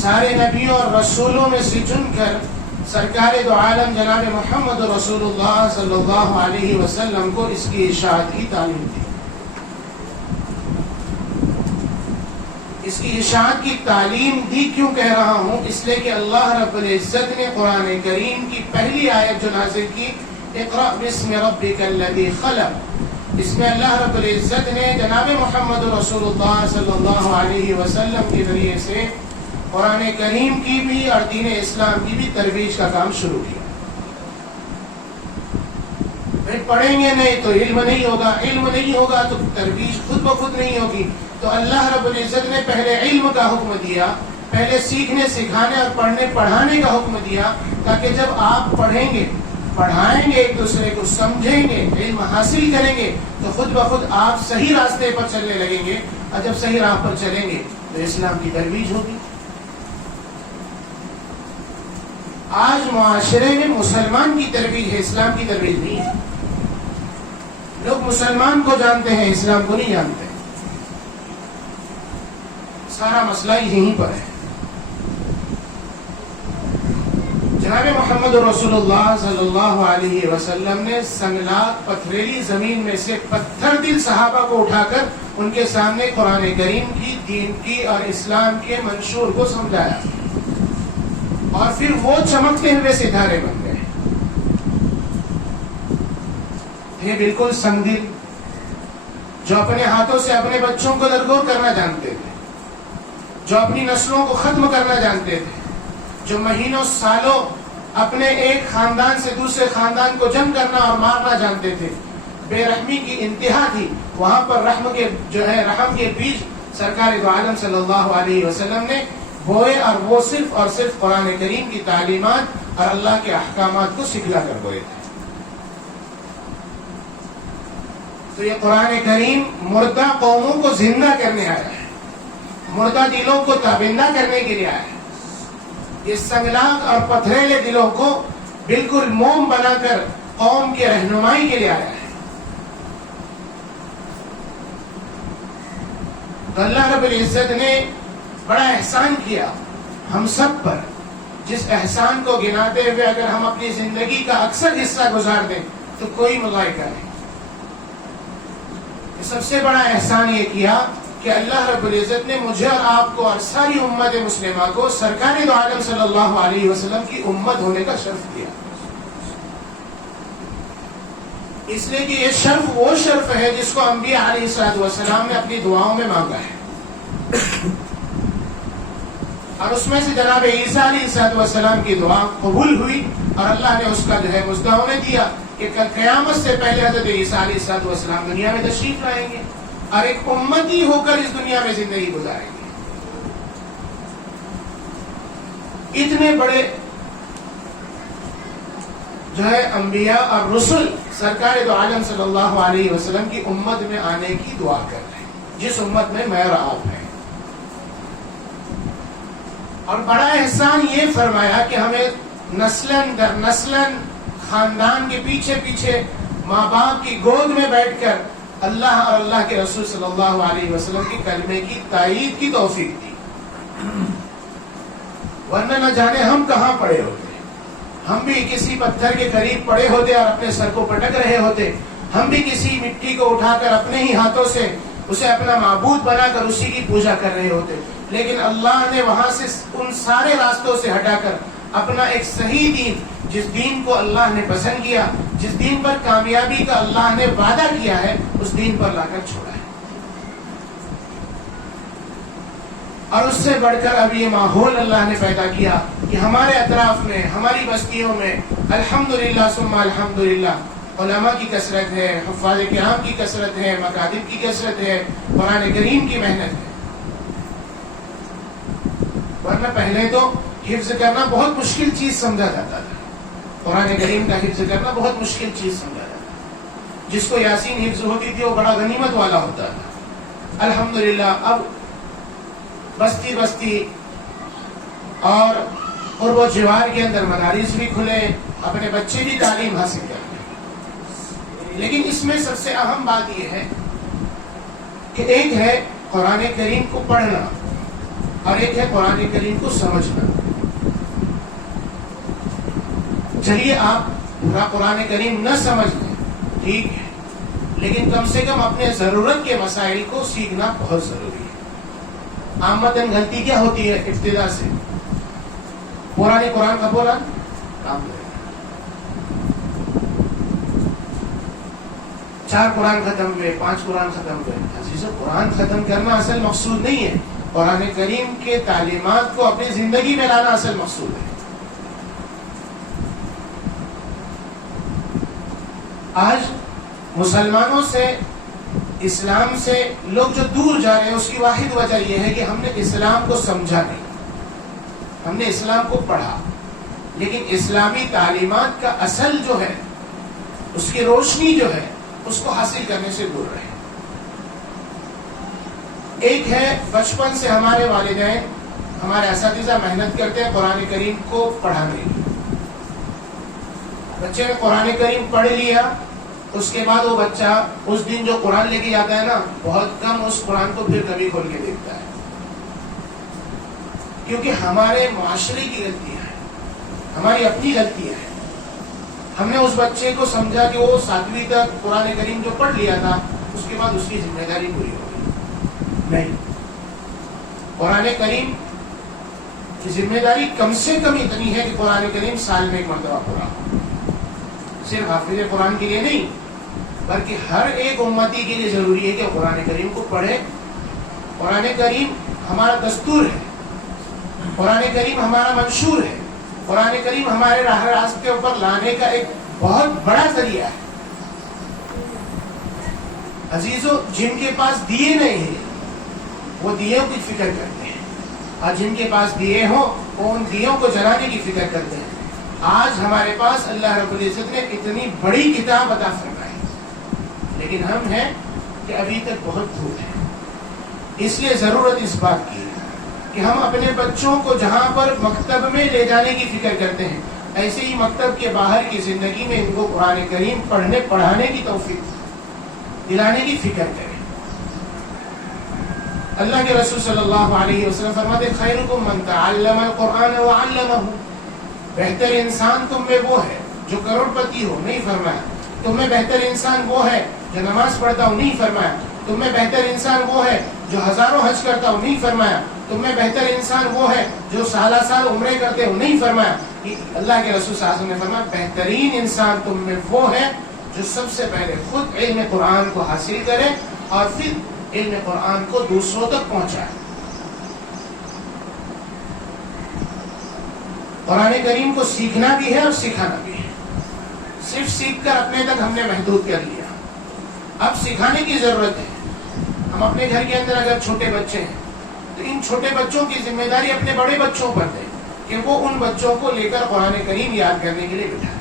سارے نبیوں اور رسولوں میں سے چن کر سرکار دو عالم جناب محمد رسول اللہ صلی اللہ علیہ وسلم کو اس کی اشاعت کی تعلیم دی. اس کی اشاعت کی تعلیم دی کیوں کہہ رہا ہوں؟ اس لیے کہ اللہ رب العزت نے قرآن کریم کی پہلی آیت جو نازل کی، اقرأ باسم ربک الذی خلق، اس میں اللہ رب العزت نے جناب محمد رسول اللہ صلی اللہ علیہ وسلم کے ذریعے سے قرآن کریم کی بھی اور دین اسلام کی بھی ترویج کا کام شروع کیا. پڑھیں گے نہیں تو علم نہیں ہوگا، علم نہیں ہوگا تو ترویج خود بخود نہیں ہوگی. تو اللہ رب العزت نے پہلے علم کا حکم دیا، پہلے سیکھنے سکھانے اور پڑھنے پڑھانے کا حکم دیا، تاکہ جب آپ پڑھیں گے، پڑھائیں گے، ایک دوسرے کو سمجھیں گے، علم حاصل کریں گے، تو خود بخود آپ صحیح راستے پر چلنے لگیں گے. اور جب صحیح راہ پر چلیں گے تو اسلام کی ترویج ہوگی. آج معاشرے میں مسلمان کی ترویج ہے، اسلام کی ترویج نہیں ہے. لوگ مسلمان کو جانتے ہیں، اسلام کو نہیں جانتے. سارا مسئلہ یہیں پر ہے. جناب محمد رسول اللہ صلی اللہ علیہ وسلم نے سنگلاخ پتھریلی زمین میں سے پتھر دل صحابہ کو اٹھا کر ان کے سامنے قرآن کریم کی، دین کی اور اسلام کے منشور کو سمجھایا، اور پھر وہ چمکتے ہوئے ستارے بن گئے. یہ بالکل سنگ دل، جو اپنے ہاتھوں سے اپنے بچوں کو درگور کرنا جانتے تھے، جو اپنی نسلوں کو ختم کرنا جانتے تھے، جو مہینوں سالوں اپنے ایک خاندان سے دوسرے خاندان کو جنگ کرنا اور مارنا جانتے تھے. بے رحمی کی انتہا تھی. وہاں پر رحم کے بیج سرکار دو عالم صلی اللہ علیہ وسلم نے بوئے، اور وہ صرف قرآن کریم کی تعلیمات اور اللہ کے احکامات کو سکھلا کر بوئے تھے. تو یہ قرآن کریم مردہ قوموں کو زندہ کرنے آیا ہے، مردہ دلوں کو تابندہ کرنے کے لیے آیا ہے. یہ سنگلاخ اور پتھریلے دلوں کو بالکل موم بنا کر قوم کی رہنمائی کے لیے آیا ہے. تو اللہ رب العزت نے بڑا احسان کیا ہم سب پر، جس احسان کو گناتے ہوئے اگر ہم اپنی زندگی کا اکثر حصہ گزار دیں تو کوئی مذائقہ نہیں. سب سے بڑا احسان یہ کیا کہ اللہ رب العزت نے مجھے اور آپ کو اور ساری امت مسلمہ کو سرکار دو عالم صلی اللہ علیہ وسلم کی امت ہونے کا شرف دیا. اس لیے کہ یہ شرف وہ شرف ہے جس کو انبیاء علیہ السلام نے اپنی دعاؤں میں مانگا ہے، اور اس میں سے جناب عیسیٰ علیہ السلام کی دعا قبول ہوئی، اور اللہ نے اس کا مژدہ انہیں دیا کہ کل قیامت سے پہلے حضرت عیسیٰ علیہ السلام دنیا میں تشریف لائیں گے اور ایک امتی ہو کر اس دنیا میں زندگی گزاریں گے. اتنے بڑے انبیاء اور رسل سرکار دو عالم صلی اللہ علیہ وسلم کی امت میں آنے کی دعا کر رہے ہیں، جس امت میں اور آپ ہیں. اور بڑا احسان یہ فرمایا کہ ہمیں نسلن در نسلن خاندان کے پیچھے پیچھے ماں باپ کی گود میں بیٹھ کر اللہ اور اللہ کے رسول صلی اللہ علیہ وسلم کے کلمے کی تائید کی توفیق دی. ورنہ نہ جانے ہم کہاں پڑے ہوتے، ہم بھی کسی پتھر کے قریب پڑے ہوتے اور اپنے سر کو پٹک رہے ہوتے. ہم بھی کسی مٹی کو اٹھا کر اپنے ہی ہاتھوں سے اسے اپنا معبود بنا کر اسی کی پوجا کر رہے ہوتے. لیکن اللہ نے وہاں سے ان سارے راستوں سے ہٹا کر اپنا ایک صحیح دین، جس دین کو اللہ نے پسند کیا، جس دین پر کامیابی کا اللہ نے وعدہ کیا ہے، اس دین پر لا کر چھوڑا ہے. اور اس سے بڑھ کر اب یہ ماحول اللہ نے پیدا کیا کہ ہمارے اطراف میں، ہماری بستیوں میں الحمدللہ ثم الحمدللہ علماء کی کثرت ہے، حفاظ کرام کی کثرت ہے، مکاتب کی کثرت ہے، قرآن کریم کی محنت ہے. ورنہ پہلے تو حفظ کرنا بہت مشکل چیز سمجھا جاتا تھا. قرآن کریم کا حفظ کرنا بہت مشکل چیز سمجھا جاتا تھا. جس کو یاسین حفظ ہوتی تھی وہ بڑا غنیمت والا ہوتا تھا. الحمدللہ اب بستی بستی اور قرب و جوار کے اندر مدارس بھی کھلے، اپنے بچے بھی تعلیم حاصل کرتے. لیکن اس میں سب سے اہم بات یہ ہے کہ ایک ہے قرآن کریم کو پڑھنا اور ایک ہے قرآن کریم کو سمجھنا. چلیے آپ پورا قرآن کریم نہ سمجھ لیں، ٹھیک ہے، لیکن کم سے کم اپنے ضرورت کے مسائل کو سیکھنا بہت ضروری ہے. عامتاً غلطی کیا ہوتی ہے ابتدا سے؟ قرآن کا بولا کام کرے، 4 قرآن ختم ہوئے، 5 قرآن ختم ہوئے. عزیزو، قرآن ختم کرنا اصل مقصود نہیں ہے. قرآن کریم کے تعلیمات کو اپنی زندگی میں لانا اصل مقصود ہے. آج مسلمانوں سے، اسلام سے لوگ جو دور جا رہے ہیں، اس کی واحد وجہ یہ ہے کہ ہم نے اسلام کو سمجھا نہیں. ہم نے اسلام کو پڑھا لیکن اسلامی تعلیمات کا اصل جو ہے، اس کی روشنی جو ہے، اس کو حاصل کرنے سے دور رہے. ایک ہے بچپن سے ہمارے والدین، ہمارے اساتذہ محنت کرتے ہیں قرآن کریم کو پڑھانے کی. بچے نے قرآن کریم پڑھ لیا، اس کے بعد وہ بچہ اس دن جو قرآن لے کے جاتا ہے نا، بہت کم اس قرآن کو پھر کبھی کھول کے دیکھتا ہے. کیونکہ ہمارے معاشرے کی غلطیاں ہیں، ہماری اپنی غلطیاں ہیں. ہم نے اس بچے کو سمجھا کہ وہ 7ویں تک قرآن کریم جو پڑھ لیا تھا، اس کے بعد اس کی ذمہ داری پوری ہو گئی. نہیں، قرآن کریم کی ذمہ داری کم سے کم اتنی ہے کہ قرآن کریم سال میں ایک مرتبہ پڑھا. صرف حافظ قرآن کے لیے نہیں، بلکہ ہر ایک امتی کے لیے ضروری ہے کہ وہ قرآن کریم کو پڑھے. قرآن کریم ہمارا دستور ہے، قرآن کریم ہمارا منشور ہے، قرآن کریم ہمارے راہ راستے پر لانے کا ایک بہت بڑا ذریعہ ہے. عزیزو، جن کے پاس دیے نہیں ہیں وہ دیوں کی فکر کرتے ہیں، اور جن کے پاس دیے ہوں وہ ان دیوں کو جلانے کی فکر کرتے ہیں. آج ہمارے پاس اللہ رب العزت نے اتنی بڑی کتاب عطا فرمائی، لیکن ہم ہیں کہ ابھی تک بہت دور ہے. اس لیے ضرورت اس بات کی کہ ہم اپنے بچوں کو جہاں پر مکتب میں لے جانے کی فکر کرتے ہیں، ایسے ہی مکتب کے باہر کی زندگی میں ان کو قرآن کریم پڑھانے کی توفیق دلانے کی فکر کریں. اللہ کے رسول صلی اللہ علیہ وسلم فرماتے ہیں خیرکم من تعلم القرآن وعلمہ. بہتر انسان تم میں وہ ہے جو کروڑ پتی ہو، نہیں فرمایا. تم میں بہتر انسان وہ ہے جو نماز پڑھتا ہو، نہیں فرمایا. تم میں بہتر انسان وہ ہے جو ہزاروں حج کرتا ہو، نہیں فرمایا. تم میں بہتر انسان وہ ہے جو سالہ سال عمرے کرتے ہو، نہیں فرمایا. اللہ کے رسول صلی اللہ علیہ وسلم نے فرمایا بہترین انسان تم میں وہ ہے جو سب سے پہلے خود علم قرآن کو حاصل کرے اور پھر علم قرآن کو دوسروں تک پہنچائے. قرآن کریم کو سیکھنا بھی ہے اور سکھانا بھی ہے. صرف سیکھ کر اپنے تک ہم نے محدود کر لیا، اب سکھانے کی ضرورت ہے. ہم اپنے گھر کے اندر اگر چھوٹے بچے ہیں تو ان چھوٹے بچوں کی ذمہ داری اپنے بڑے بچوں پر دیں کہ وہ ان بچوں کو لے کر قرآن کریم یاد کرنے کے لیے بٹھائیں،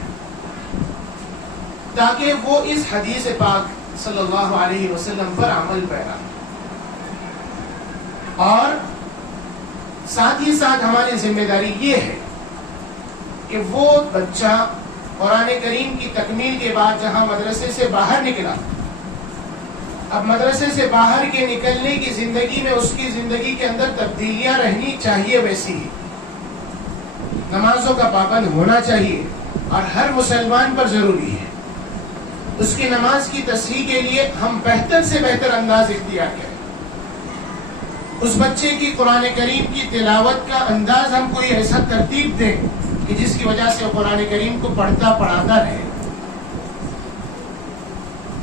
تاکہ وہ اس حدیث پاک صلی اللہ علیہ وسلم پر عمل پیرا. اور ساتھ ہی ساتھ ہماری ذمہ داری یہ ہے کہ وہ بچہ قرآن کریم کی تکمیل کے بعد جہاں مدرسے سے باہر نکلا، اب مدرسے سے باہر کے نکلنے کی زندگی میں اس کی زندگی کے اندر تبدیلیاں رہنی چاہیے. ویسی ہی نمازوں کا پابند ہونا چاہیے اور ہر مسلمان پر ضروری ہے. اس کی نماز کی تصحیح کے لیے ہم بہتر سے بہتر انداز اختیار کریں. اس بچے کی قرآن کریم کی تلاوت کا انداز ہم کوئی ایسا ترتیب دیں کہ جس کی وجہ سے وہ قرآن کریم کو پڑھتا پڑھاتا رہے.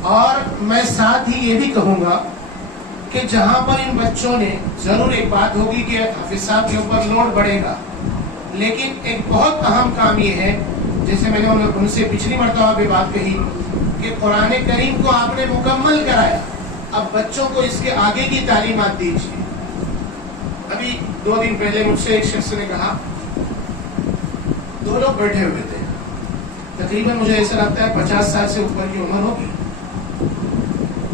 اور میں ساتھ ہی یہ بھی کہوں گا کہ جہاں پر ان بچوں نے، ضرور ایک بات ہوگی کہ حافظ صاحب کے اوپر لوڈ بڑھے گا، لیکن ایک بہت اہم کام یہ ہے، جیسے میں نے ان سے پچھلی مرتبہ بھی بات کہی کہ قرآن کریم کو آپ نے مکمل کرایا، اب بچوں کو اس کے آگے کی تعلیمات دیجیے. ابھی 2 دن پہلے مجھ سے ایک شخص نے کہا، 2 لوگ بیٹھے ہوئے تھے، تقریباً مجھے ایسا لگتا ہے 50 سال سے اوپر کی عمر ہوگی.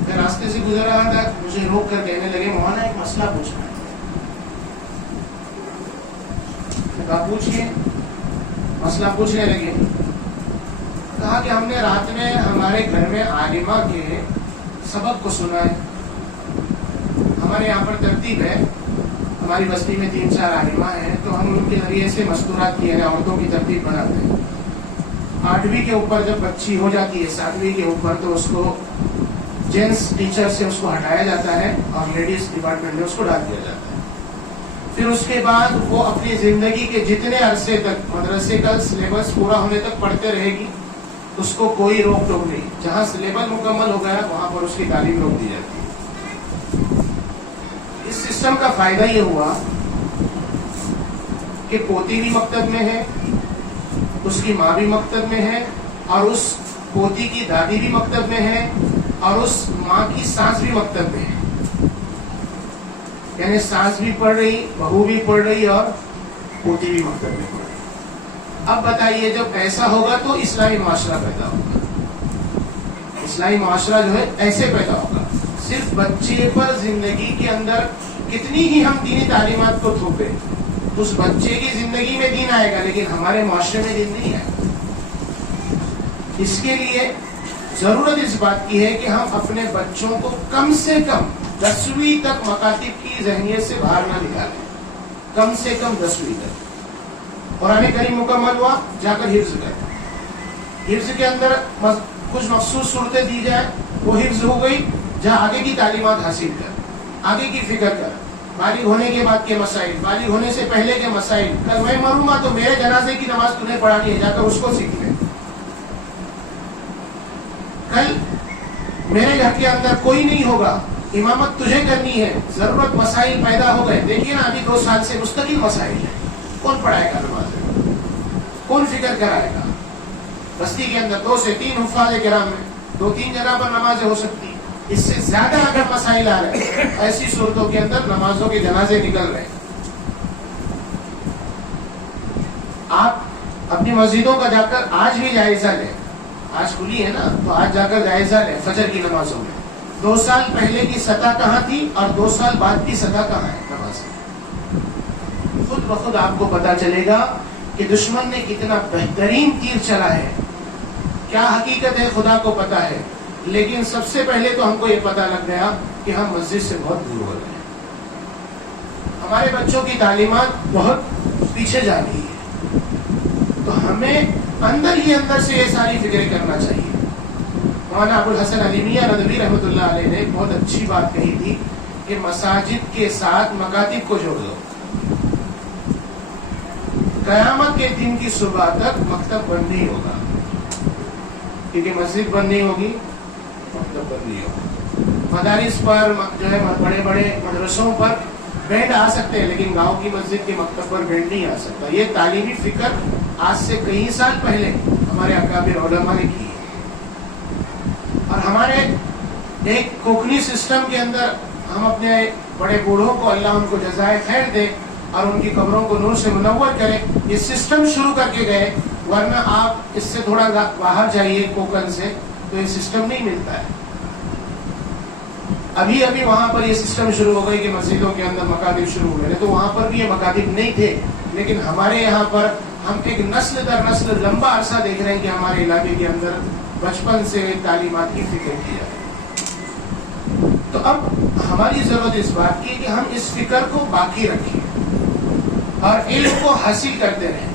میں راستے سے گزر رہا تھا، مجھے روک کر کہنے لگے مولانا ایک مسئلہ پوچھنا ہے. کہا پوچھئے. مسئلہ پوچھنے لگے. کہا کہ ہم نے رات میں ہمارے گھر میں عالمہ کے سبق کو سنا ہے. ہمارے یہاں پر ترتیب ہے، ہماری بستی میں 3-4 عالمہ ہیں، تو ہم ان کے ذریعے سے مستورات کی، یعنی عورتوں کی ترتیب بناتے ہیں. 8ویں کے اوپر جب بچی ہو جاتی ہے، 7ویں کے اوپر، تو اس کو جینس ٹیچر سے اس کو ہٹایا جاتا ہے اور لیڈیز ڈپارٹمنٹ میں اس کو ڈال دیا جاتا ہے. پھر اس کے بعد وہ اپنی زندگی کے جتنے عرصے تک مدرسے کا سلیبس پورا ہونے تک پڑھتے رہے گی، اس کو کوئی روک ٹوک نہیں. جہاں سلیبس مکمل ہو گیا وہاں پر اس کی تعلیم روک دی جاتی ہے. اس سسٹم کا فائدہ یہ ہوا کہ پوتی بھی مکتب میں ہے، اس کی ماں بھی مکتب میں ہے، اور اس پوتی کی دادی بھی مکتب میں ہے، اور اس ماں کی ساس بھی مکتب میں ہے. یعنی ساس بھی پڑھ رہی، بہو بھی پڑھ رہی، اور پوتی بھی مکتب میں پڑھ رہی. اب بتائیے جب ایسا ہوگا تو اسلامی معاشرہ پیدا ہوگا. اسلامی معاشرہ جو ہے ایسے پیدا ہوگا. صرف بچے پر زندگی کے اندر کتنی ہی ہم دینی تعلیمات کو تھوپے، اس بچے کی زندگی میں دین آئے گا لیکن ہمارے معاشرے میں دین نہیں آئے گا. اس کے لیے ضرورت اس بات کی ہے کہ ہم اپنے بچوں کو کم سے کم 10ویں تک مکاتب کی ذہنیت سے باہر نہ نکالیں. کم سے کم 10ویں تک. قرآن کریم مکمل ہوا، جا کر حفظ کر. حفظ کے اندر کچھ مخصوص صورتیں دی جائیں، وہ حفظ ہو گئی، جہاں آگے کی تعلیمات حاصل کر، آگے کی فکر کر. بالغ ہونے کے بعد کے مسائل، بالغ ہونے سے پہلے کے مسائل. کل میں مروں گا تو میرے جنازے کی نماز تمہیں پڑھانی ہے، جا کر اس کو سیکھ لیں. کل میرے گھر کے اندر کوئی نہیں ہوگا، امامت تجھے کرنی ہے. ضرورت مسائل پیدا ہو گئے. دیکھیے نا ابھی 2 سال سے مستقل مسائل ہیں. کون پڑھائے گا نماز؟ کون فکر کرائے گا؟ بستی کے اندر 2 سے 3 حفاظ کرام میں 2-3 جگہ پر نمازیں ہو سکتی. اس سے زیادہ اگر مسائل آ رہے ہیں، ایسی صورتوں کے اندر نمازوں کے جنازے نکل رہے ہیں. آپ اپنی مسجدوں کا جا کر آج بھی جائزہ لیں. آج کھلی ہے نا، تو آج جا کر جائزہ لیں فجر کی نمازوں میں. 2 سال پہلے کی سطح کہاں تھی اور 2 سال بعد کی سطح کہاں ہے نماز میں. خود بخود آپ کو پتا چلے گا کہ دشمن نے کتنا بہترین تیر چلا ہے. کیا حقیقت ہے خدا کو پتا ہے، لیکن سب سے پہلے تو ہم کو یہ پتا لگ گیا کہ ہم مسجد سے بہت دور ہو رہے ہیں. ہمارے بچوں کی تعلیمات بہت پیچھے جا رہی ہے. تو ہمیں اندر ہی اندر سے یہ ساری فکریں کرنا چاہیے. مولانا ابو الحسن علی میاں ندوی رحمۃ اللہ علیہ نے بہت اچھی بات کہی تھی کہ مساجد کے ساتھ مکاتب کو جوڑ دو. قیامت کے دن کی صبح تک مکتب بند نہیں ہوگا، کیونکہ مسجد بند نہیں ہوگی، مکتب بند نہیں ہوگا. مدارس پر جو ہے بڑے بڑے مدرسوں پر بینڈ آ سکتے ہیں، لیکن گاؤں کی مسجد کے مکتب پر بینڈ نہیں آ سکتا. یہ تعلیمی فکر آج سے کئی سال پہلے ہمارے اکابر علماء نے کی ہے. اور ہمارے ایک کوکنی سسٹم کے اندر ہم اپنے بڑے بوڑھوں کو، اللہ ان کو جزائے خیر دے اور ان کی قبروں کو نور سے منور کرے، یہ سسٹم شروع کر کے گئے. ورنہ آپ اس سے تھوڑا باہر جائیے کوکن سے تو یہ سسٹم نہیں ملتا ہے. ابھی ابھی وہاں پر یہ سسٹم شروع ہو گئی کہ مسجدوں کے اندر مکاتب شروع ہو گئے. تو وہاں پر بھی یہ مکاتب نہیں تھے، لیکن ہمارے یہاں پر ہم ایک نسل در نسل لمبا عرصہ دیکھ رہے ہیں کہ ہمارے علاقے کے اندر بچپن سے تعلیمات کی فکر کی جائے. تو اب ہماری ضرورت اس بات کی ہے کہ ہم اس فکر کو باقی رکھیں اور علم کو حاصل کرتے رہیں.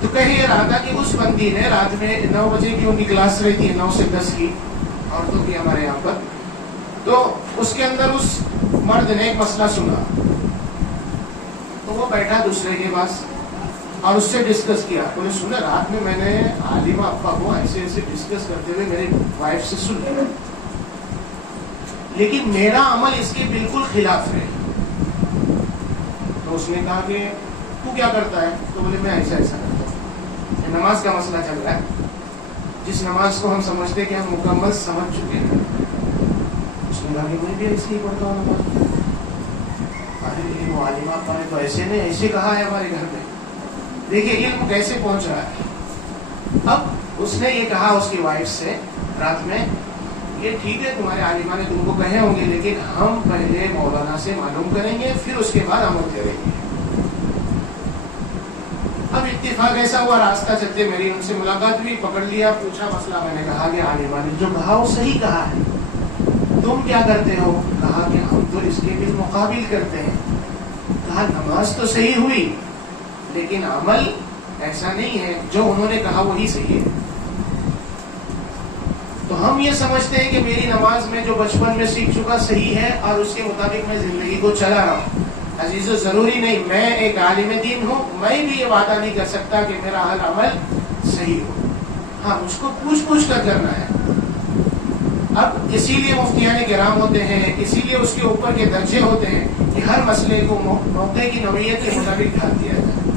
تو کہہ یہ رہا تھا کہ اس بندی نے رات میں 9 بجے کی ان کی کلاس رہتی ہے، 9 سے 10 کی عورتوں کی ہمارے یہاں پر. تو اس کے اندر اس مرد نے ایک مسئلہ سنا، تو وہ بیٹھا دوسرے کے پاس اور اس سے ڈسکس کیا. انہوں نے سنا رات میں نے عالمہ ابا کو ایسے ایسے ڈسکس کرتے ہوئے میری وائف سے سن لیا، لیکن میرا عمل اس کے بالکل خلاف ہے. تو اس نے کہا کہ تو کیا کرتا ہے؟ تو بولے میں ایسا ایسا کرتا ہوں. یہ نماز کا مسئلہ چل رہا ہے، جس نماز کو ہم سمجھتے کہ ہم مکمل سمجھ چکے ہیں. اس نے کہا کہ میں بھی ایسے ہی پڑھتا ہوں نماز. ارے وہ عالمہ ابا نے تو ایسے نہیں، ایسے کہا ہے ہمارے گھر میں. دیکھیے علم کیسے پہنچ رہا ہے. اب اس نے یہ کہا اس کی وائف سے رات میں، یہ ٹھیک ہے تمہارے عالمہ نے تم کو کہے ہوں گے، لیکن ہم پہلے مولانا سے معلوم کریں گے، پھر اس کے بعد عمل کریں گے. اب اتفاق ایسا ہوا راستہ چلتے میری ان سے ملاقات بھی، پکڑ لیا، پوچھا مسئلہ. میں نے کہا کہ عالمہ نے جو کہا وہ صحیح کہا ہے، تم کیا کرتے ہو؟ کہا کہ ہم تو اس کے بالمقابل کرتے ہیں. کہا نماز تو صحیح ہوئی لیکن عمل ایسا نہیں ہے، جو انہوں نے کہا وہی صحیح ہے. تو ہم یہ سمجھتے ہیں کہ میری نماز میں جو بچپن میں سیکھ چکا صحیح ہے اور اس کے مطابق میں زندگی کو چلا رہا ہوں. عزیزو ضروری نہیں میں ایک عالم دین ہوں، میں بھی یہ وعدہ نہیں کر سکتا کہ میرا ہر عمل صحیح ہو. ہاں مجھ کو پوچھ کر کرنا ہے. اب اسی لیے مفتیان کرام ہوتے ہیں، اسی لیے اس کے اوپر کے درجے ہوتے ہیں کہ ہر مسئلے کو موقع کی نوعیت کے مطابق ڈھال دیا جاتا ہے،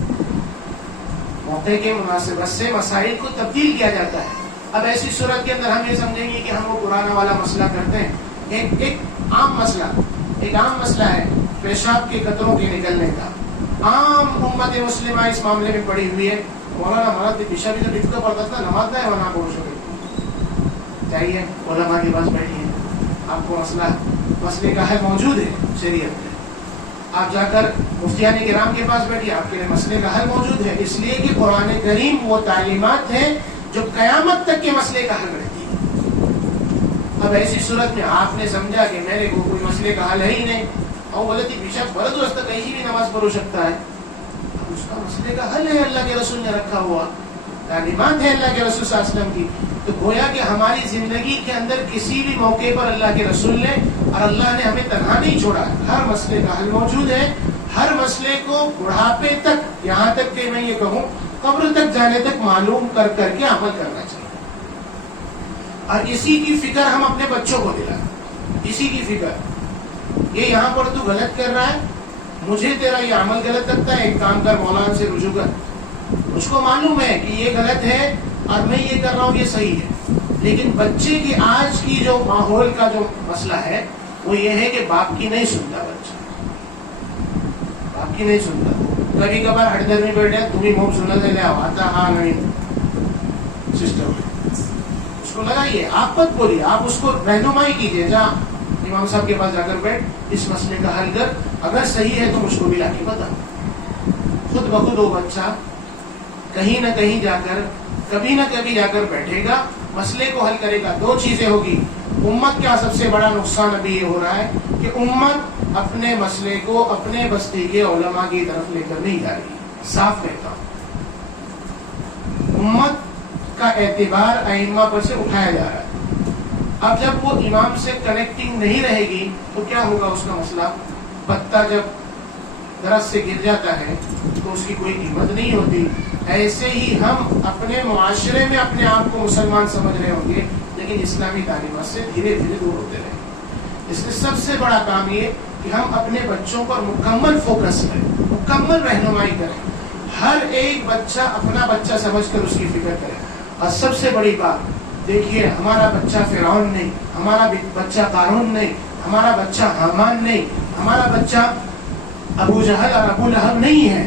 موقع کے مناسبت سے مسائل کو تبدیل کیا جاتا ہے۔ اب ایسی صورت کے اندر ہم یہ سمجھیں گے کہ ہم وہ پرانا والا مسئلہ کرتے ہیں، ایک عام مسئلہ ہے پیشاب کے قطروں کے نکلنے کا، عام امت مسلمہ اس معاملے میں پڑی ہوئی ہے۔ مولانا مرد پیشاب بھی تو ٹکتا پڑتا تھا، نماز نہ ہے وہاں پہنچ گئے، چاہیے علماء کے پاس بیٹھیے، آپ کو مسئلے کا حل موجود ہے شریعت میں، آپ جا کر مفتیان کرام کے پاس بیٹھیے، آپ کے لیے مسئلے کا حل موجود ہے، اس لیے کہ قرآن کریم وہ تعلیمات ہیں جو قیامت تک کے مسئلے کا حل رہتی ہے۔ اب ایسی صورت میں آپ نے سمجھا کہ میرے کو کوئی مسئلے کا حل ہے ہی نہیں، اور غلطی پیشاب فرض وسط کہیں بھی نماز پڑھ سکتا ہے، اب اس کا مسئلے کا حل ہے اللہ کے رسول نے رکھا ہوا، تعلیمات ہے اللہ کے رسول صلی اللہ علیہ وسلم کی۔ تو گویا کہ ہماری زندگی کے اندر کسی بھی موقع پر اللہ کے رسول نے اور اللہ نے ہمیں تنہا نہیں چھوڑا، ہر مسئلے کا حل موجود ہے، ہر مسئلے کو بڑھاپے تک، یہاں تک کہ میں یہ کہوں قبر تک جانے تک معلوم کر کر کے عمل کرنا چاہیے، اور اسی کی فکر ہم اپنے بچوں کو دلائیں، اسی کی فکر، یہ یہاں پر تو غلط کر رہا ہے، مجھے تیرا یہ عمل غلط لگتا ہے، ایک کام کر مولانا سے رجوع کر، اس کو معلوم ہے کہ یہ غلط ہے اور میں یہ کر رہا ہوں یہ صحیح ہے، لیکن بچے کی آج کی جو ماحول کا جو مسئلہ ہے وہ یہ ہے کہ باپ کی نہیں سنتا، بچہ باپ کی نہیں سنتا، کبھی کبھار ہٹ در نہیں بیٹھے تمہیں موم سننا دے لے آتا، ہاں نہیں سسٹم ہے، اس کو لگائیے، آپ مت بولیے، آپ اس کو رہنمائی کیجیے، جا امام صاحب کے پاس جا کر بیٹھ، اس مسئلے کا حل کر، اگر صحیح ہے تو مجھ کو بھی لا کے بتا۔ خود بخود وہ بچہ کہیں نہ کہیں جا کر کبھی نہ کبھی جا کر بیٹھے گا، مسئلے کو حل کرے گا۔ دو چیزیں ہوگی، امت کا سب سے بڑا نقصان ابھی یہ ہو رہا ہے کہ امت اپنے مسئلے کو اپنے بستی کے علماء کی طرف لے کر نہیں جا رہی، صاف کہتا ہوں، امت کا اعتبار ائمہ پر سے اٹھایا جا رہا ہے۔ اب جب وہ امام سے کنیکٹنگ نہیں رہے گی تو کیا ہوگا اس کا مسئلہ؟ پتا جب درخت سے گر جاتا ہے تو اس کی کوئی قیمت نہیں ہوتی۔ ایسے ہی ہم اپنے معاشرے میں اپنے آپ کو مسلمان سمجھ رہے ہوں گے، لیکن اسلامی تعلیمات سے دھیرے دھیرے دور ہوتے رہیں۔ اس لیے سب سے بڑا کام یہ کہ ہم اپنے بچوں پر مکمل فوکس کریں، مکمل رہنمائی کریں، ہر ایک بچہ اپنا بچہ سمجھ کر اس کی فکر کریں۔ اور سب سے بڑی بات دیکھیے، ہمارا بچہ فرعون نہیں، ہمارا بچہ قارون نہیں، ہمارا بچہ حامان نہیں، ہمارا بچہ ابو جہل اور ابو لہب نہیں ہے،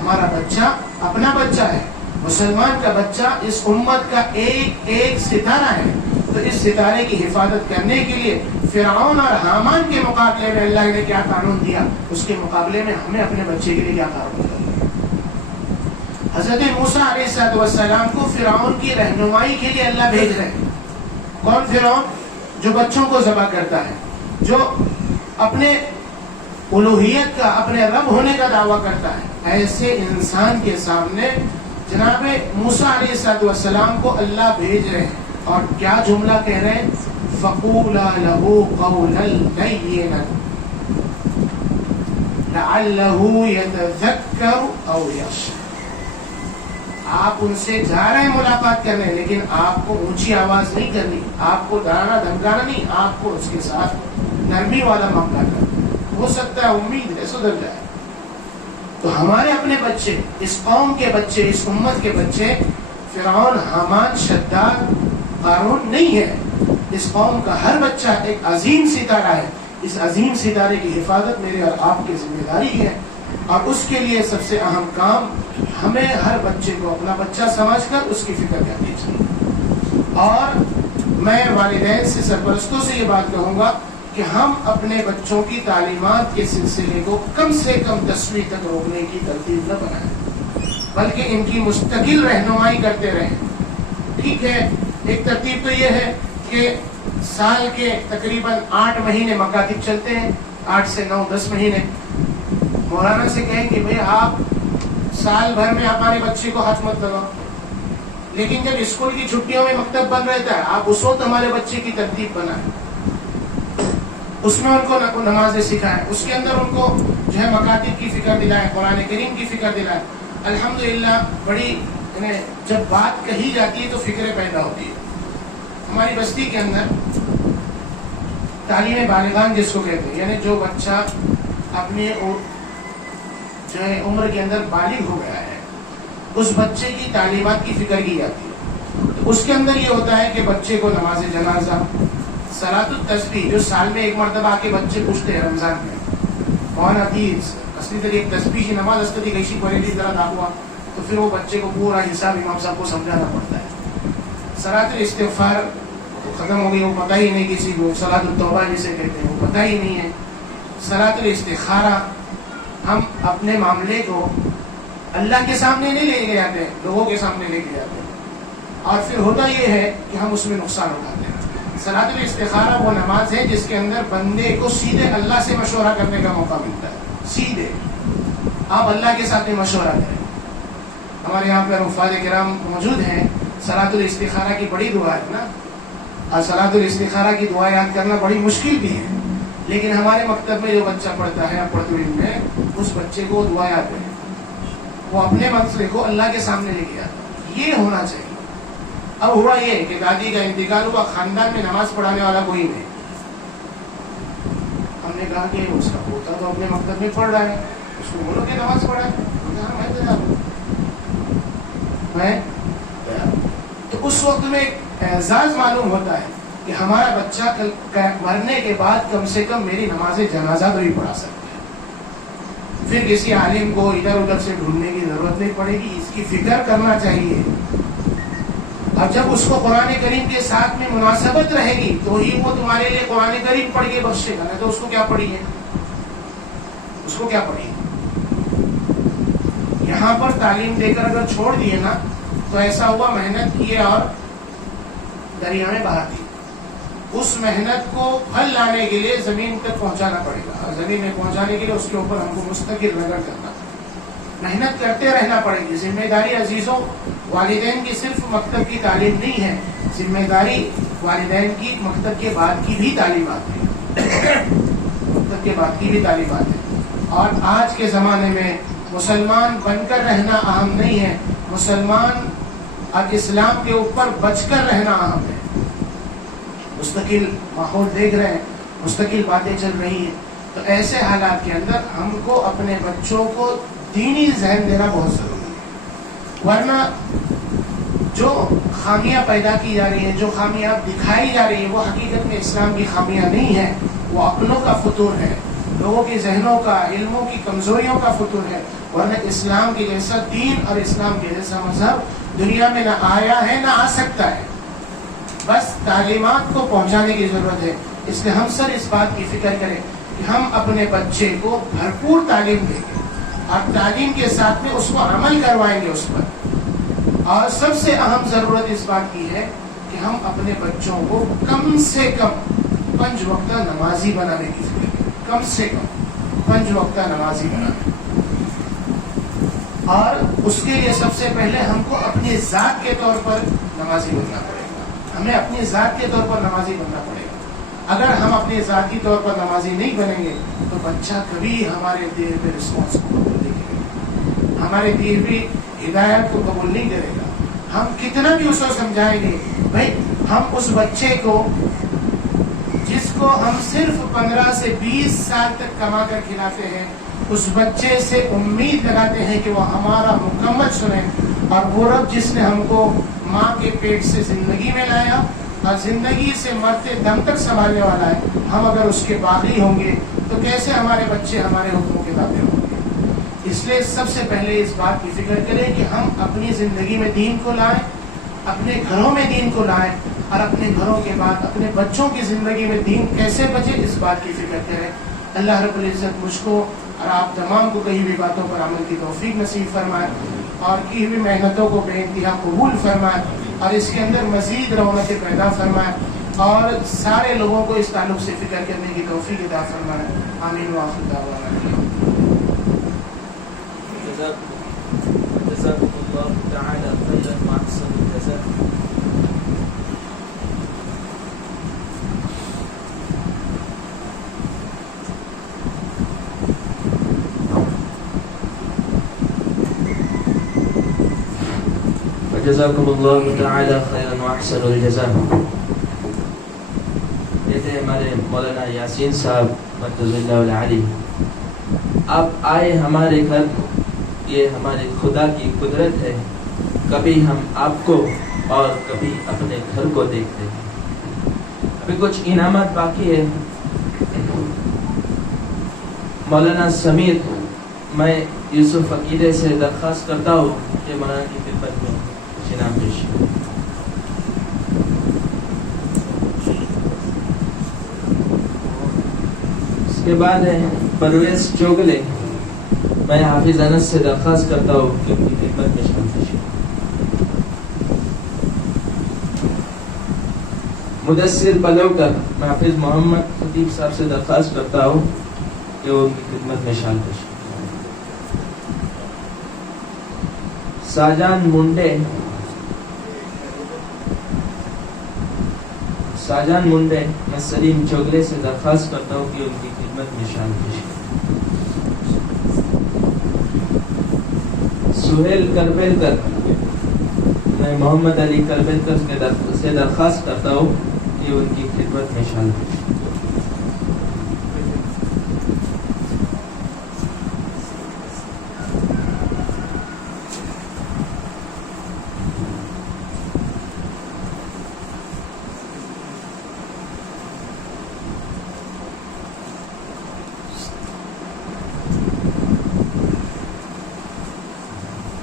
ہمارا بچہ اپنا بچہ ہے، مسلمان کا بچہ اس امت کا ایک ایک ستارہ ہے۔ تو اس ستارے کی حفاظت کرنے کے لیے فرعون اور حامان کے مقابلے میں اللہ نے کیا قانون دیا، اس کے مقابلے میں ہمیں اپنے بچے کے لیے کیا قانون دیا۔ حضرت موسیٰ علیہ السلام کو فرعون کی رہنمائی کے لیے اللہ بھیج رہے ہیں۔ کون فرعون؟ جو بچوں کو ذبح کرتا ہے، جو اپنے الوہیت کا، اپنے رب ہونے کا دعویٰ کرتا ہے۔ ایسے انسان کے سامنے جناب موسیٰ علیہ السلام کو اللہ بھیج رہے ہیں، اور کیا جملہ کہہ رہے ہیں؟ فَقُولَا لَهُ قَوْلًا لَيِّنًا لَعَلَّهُ يَتَذَكَّرُ أَوْ يَخْشَىٰ۔ آپ ان سے جا رہے ہیں ملاقات کرنے، لیکن آپ کو اونچی آواز نہیں کرنی، آپ کو ڈرانا دھمکانا نہیں، آپ کو اس کے ساتھ نرمی والا معاملہ کرنا۔ ہو سکتا ہے امید ہے سدھر جائے۔ تو ہمارے اپنے بچے، اس قوم کے بچے، اس امت کے بچے فرعون، حامان، شداد، قارون نہیں ہے۔ اس قوم کا ہر بچہ ایک عظیم ستارہ ہے۔ اس عظیم ستارے کی حفاظت میرے اور آپ کی ذمہ داری ہے، اور اس کے لیے سب سے اہم کام ہمیں ہر بچے کو اپنا بچہ سمجھ کر اس کی فکر کرنی چاہیے۔ اور میں والدین سے، سرپرستوں سے یہ بات کہوں گا کہ ہم اپنے بچوں کی تعلیمات کے سلسلے کو کم سے کم 10ویں تک روکنے کی ترتیب نہ بنائیں، بلکہ ان کی مستقل رہنمائی کرتے رہیں۔ ٹھیک ہے، ایک ترتیب تو یہ ہے کہ سال کے تقریباً 8 مہینے مکاتب چلتے ہیں، 8 سے 9 10 مہینے۔ مولانا سے کہیں کہ بھئی آپ سال بھر میں ہمارے بچے کو ہاتھ مت لگاؤ، لیکن جب اسکول کی چھٹیوں میں مکتب بند رہتا ہے آپ اس وقت ہمارے بچے کی ترتیب بنائیں، اس میں ان کو نمازیں سکھائیں، اس کے اندر ان کو جو ہے مکاتب کی فکر دلائیں، قرآن کریم کی فکر دلائیں۔ الحمدللہ بڑی جب بات کہی جاتی ہے تو فکریں پیدا ہوتی ہے۔ ہماری بستی کے اندر تعلیم بالغان جس کو کہتے ہیں، یعنی جو بچہ اپنی جو ہے عمر کے اندر بالغ ہو گیا ہے، اس بچے کی تعلیمات کی فکر کی جاتی ہے. تو اس کے اندر یہ ہوتا ہے کہ بچے کو نماز جنازہ، صلاۃ التسبیح، جو سال میں ایک مرتبہ آ کے بچے پوچھتے ہیں رمضان میں کون حدیث اصلی طرح ایک تسبیح کی نماز اس طرح کیسی پڑھے گی ذرا داخوا، تو پھر وہ بچے کو پورا حساب امام صاحب کو سمجھانا پڑتا ہے. صلاۃ الاستغفار ختم ہو گئی، وہ پتہ ہی نہیں کسی کو. صلاۃ التوبہ جسے کہتے ہیں وہ پتہ ہی نہیں ہے. صلاۃ الاستخارہ، ہم اپنے معاملے کو اللہ کے سامنے نہیں لے کے جاتے، لوگوں کے سامنے لے کے جاتے ہیں، اور پھر ہوتا یہ ہے کہ ہم اس میں نقصان اٹھاتے ہیں. صلاۃ الاستخارہ وہ نماز ہے جس کے اندر بندے کو سیدھے اللہ سے مشورہ کرنے کا موقع ملتا ہے. سیدھے آپ اللہ کے ساتھ مشورہ کریں. ہمارے یہاں پر حفاظ کرام موجود ہیں. صلاۃ الاستخارہ کی بڑی دعا ہے نا، اور صلاۃ الاستخارہ کی دعا یاد کرنا بڑی مشکل بھی ہے، لیکن ہمارے مکتب میں جو بچہ پڑھتا ہے پڑھتے میں، اس بچے کو دعا یاد ہے، وہ اپنے مسئلے کو اللہ کے سامنے لے کے آتا ہے. یہ ہونا چاہیے. اب ہوا یہ کہ دادی کا انتقال ہوا، خاندان میں نماز پڑھانے والا کوئی نہیں. ہم نے کہا کہ اس کا پوتا تو اپنے مکتب میں پڑھ رہا ہے، اس کو بولو کہ نماز پڑھائے. میں تو اس وقت میں اعزاز معلوم ہوتا ہے کہ ہمارا بچہ مرنے کے بعد کم سے کم میری نماز جنازہ تو ہی پڑھا سکتا ہے. پھر کسی عالم کو ادھر ادھر سے ڈھونڈنے کی ضرورت نہیں پڑے گی. اس کی فکر کرنا چاہیے. اور جب اس کو قرآن کریم کے ساتھ میں مناسبت رہے گی تو ہی وہ تمہارے لیے قرآن کریم پڑھ کے بخشے گا. نہیں تو اس کو کیا پڑھی ہے، اس کو کیا پڑھی ہے. یہاں پر تعلیم دے کر اگر چھوڑ دیے نا تو ایسا ہوا محنت کیے اور دریا میں بہا دی. اس محنت کو پھل لانے کے لیے زمین تک پہنچانا پڑے گا، اور زمین میں پہنچانے کے لیے اس کے اوپر ہم کو مستقل رگڑ کرنا، محنت کرتے رہنا پڑے گی. ذمہ داری عزیزوں والدین کی صرف مکتب کی تعلیم نہیں ہے، ذمہ داری والدین کی مکتب کے بعد کی بھی تعلیمات ہے، مکتب کے بعد کی بھی تعلیمات ہے. اور آج کے زمانے میں مسلمان بن کر رہنا اہم نہیں ہے، مسلمان اور اسلام کے اوپر بچ کر رہنا اہم ہے. مستقل ماحول دیکھ رہے ہیں، مستقل باتیں چل رہی ہیں، تو ایسے حالات کے اندر ہم کو اپنے بچوں کو دینی ذہن دینا بہت ضروری ہے. ورنہ جو خامیاں پیدا کی جا رہی ہیں، جو خامیاں دکھائی جا رہی ہیں، وہ حقیقت میں اسلام کی خامیاں نہیں ہیں، وہ عقلوں کا فطور ہے، لوگوں کے ذہنوں کا، علموں کی کمزوریوں کا فطور ہے. ورنہ اسلام کے جیسا دین اور اسلام کے جیسا مذہب دنیا میں نہ آیا ہے نہ آ سکتا ہے. بس تعلیمات کو پہنچانے کی ضرورت ہے. اس لیے ہم سر اس بات کی فکر کریں کہ ہم اپنے بچے کو بھرپور تعلیم دیں گے، اور تعلیم کے ساتھ میں اس کو عمل کروائیں گے اس پر. اور سب سے اہم ضرورت اس بات کی ہے کہ ہم اپنے بچوں کو کم سے کم 5 وقتہ نمازی بنانے کی فکر کریں. کم سے کم 5 وقتہ نمازی بنانے. اور اس کے لیے سب سے پہلے ہم کو اپنی ذات کے طور پر نمازی بننا پڑے گا. ہمیں اپنی ذات کے طور پر نمازی بننا پڑے گا. اگر ہم اپنے ذاتی طور پر نمازی نہیں بنیں گے تو بچہ کبھی ہمارے دیے ہوئے رسپانس کو قبول نہیں کرے گا، ہمارے دیے ہوئی ہدایت کو قبول نہیں کرے گا. ہم کتنا بھی اس کو سمجھائیں گے، بھائی ہم اس بچے کو جس کو ہم صرف 15 سے 20 سال تک کما کر کھلاتے ہیں، اس بچے سے امید لگاتے ہیں کہ وہ ہمارا مکمل سنے. اور وہ رب جس نے ہم کو ماں کے پیٹ سے زندگی میں لایا اور زندگی سے مرتے دم تک سنبھالنے والا ہے، ہم اگر اس کے باغی ہوں گے تو کیسے ہمارے بچے ہمارے حکموں کے تابع ہوں گے. اس لیے سب سے پہلے اس بات کی فکر کریں کہ ہم اپنی زندگی میں دین کو لائیں، اپنے گھروں میں دین کو لائیں، اور اپنے گھروں کے بعد اپنے بچوں کی زندگی میں دین کیسے بچے اس بات کی فکر کریں. اللہ رب العزت مجھ کو اور آپ تمام کو کہی ہوئی باتوں پر عمل کی توفیق نصیب فرمائے، اور کی ہوئی محنتوں کو بے انتہا قبول فرمائے، اور اس کے اندر مزید رونقیں پیدا فرمائے، اور سارے لوگوں کو اس تعلق سے فکر کرنے کی توفیق عطا فرمائے. آمین وآخر دعوانا. جزاكم الله تعالى خيرا وأحسن الجزاء. جزاكم الله تعالى خيرا وأحسن الجزاء. تھے ہمارے مولانا یاسین صاحب مرتضی اللہ علی، آپ آئے ہمارے گھر، یہ ہمارے خدا کی قدرت ہے، کبھی ہم آپ کو اور کبھی اپنے گھر کو دیکھتے ہیں۔ ابھی کچھ انعامات باقی ہے۔ مولانا سمیر، میں یوسف عقیدے سے درخواست کرتا ہوں کہ مولانا کی خدمت میں کچھ انعام پیش کریں۔ اس کے بعد ہے پرویز چوگلے، میں حافظ انس سے درخواست کرتا ہوں کہ ان کی خدمت میں شامل پیش کریں۔ مدثر پلوکر، میں حافظ محمد خطیب صاحب سے درخواست کرتا ہوں کہ وہ ان کی خدمت میں شامل پیش کریں۔ ساجان منڈے، میں سلیم چوگلے سے درخواست کرتا ہوں کہ ان کی خدمت میں شامل پیش کریں۔ سہیل کربیلکر، میں محمد علی کربیلکر سے درخواست کرتا ہوں کہ ان کی خدمت میں شامل پیش کریں۔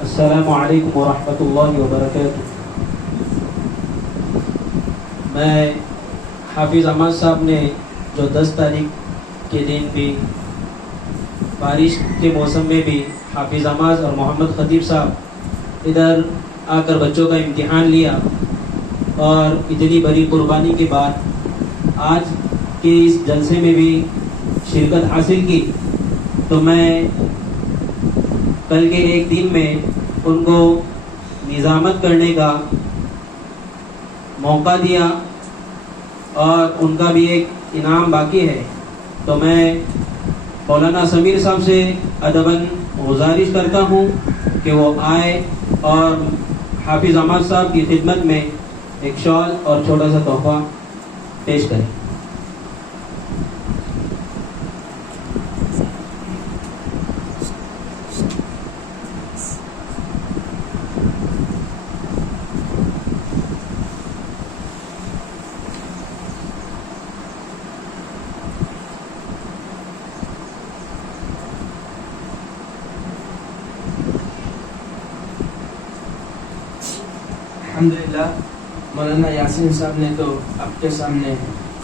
السلام علیکم ورحمۃ اللہ وبرکاتہ۔ میں حافظ احمد صاحب نے جو 10 تاریخ کے دن بھی بارش کے موسم میں بھی حافظ احمد اور محمد خطیب صاحب ادھر آ کر بچوں کا امتحان لیا اور اتنی بڑی قربانی کے بعد آج کے اس جلسے میں بھی شرکت حاصل کی، تو میں کل کے ایک دن میں ان کو نظامت کرنے کا موقع دیا اور ان کا بھی ایک انعام باقی ہے، تو میں مولانا سمیر صاحب سے ادباً گزارش کرتا ہوں کہ وہ آئے اور حافظ احمد صاحب کی خدمت میں ایک شال اور چھوٹا سا تحفہ پیش کریں۔ الحمدللہ مولانا یاسین صاحب نے تو آپ کے سامنے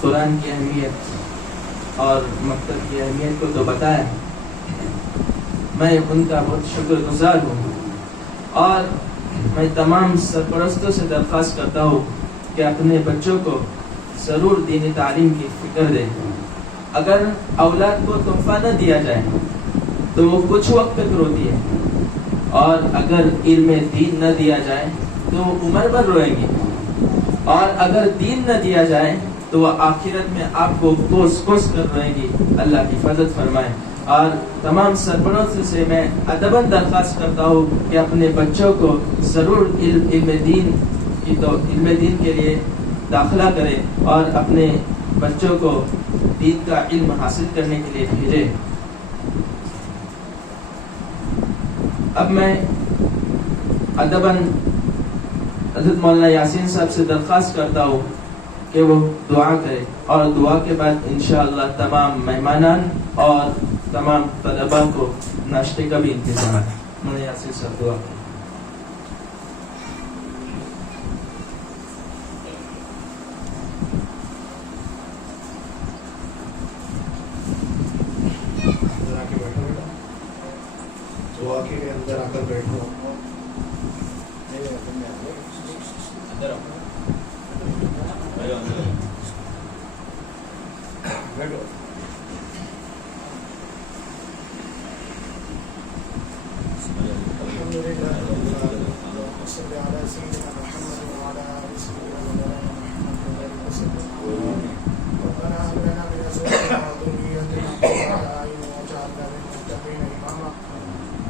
قرآن کی اہمیت اور مکتب کی اہمیت کو تو بتایا، میں ان کا بہت شکر گزار ہوں، اور میں تمام سرپرستوں سے درخواست کرتا ہوں کہ اپنے بچوں کو ضرور دینی تعلیم کی فکر دیں۔ اگر اولاد کو تحفہ نہ دیا جائے تو وہ کچھ وقت تک روتی ہے، اور اگر علم دین نہ دیا جائے تو وہ عمر بھر روئیں گی، اور اگر دین نہ دیا جائے تو وہ آخرت میں آپ کو کوس کوس کر روئیں گی۔ اللہ کی حفاظت فرمائے۔ اور تمام سرپرستوں سے میں ادباً درخواست کرتا ہوں کہ اپنے بچوں کو ضرور علم دین کے لیے داخلہ کریں اور اپنے بچوں کو دین کا علم حاصل کرنے کے لیے بھیجیں۔ اب میں ادباً حضرت مولانا یاسین صاحب سے درخواست کرتا ہوں کہ وہ دعا کرے، اور دعا کے بعد انشاءاللہ تمام مہمانان اور تمام طلباء کو ناشتے کا بھی انتظام ہے۔ مولانا یاسین صاحب دعا کریں۔ دعا کے لیے اندر آ کر بیٹھو۔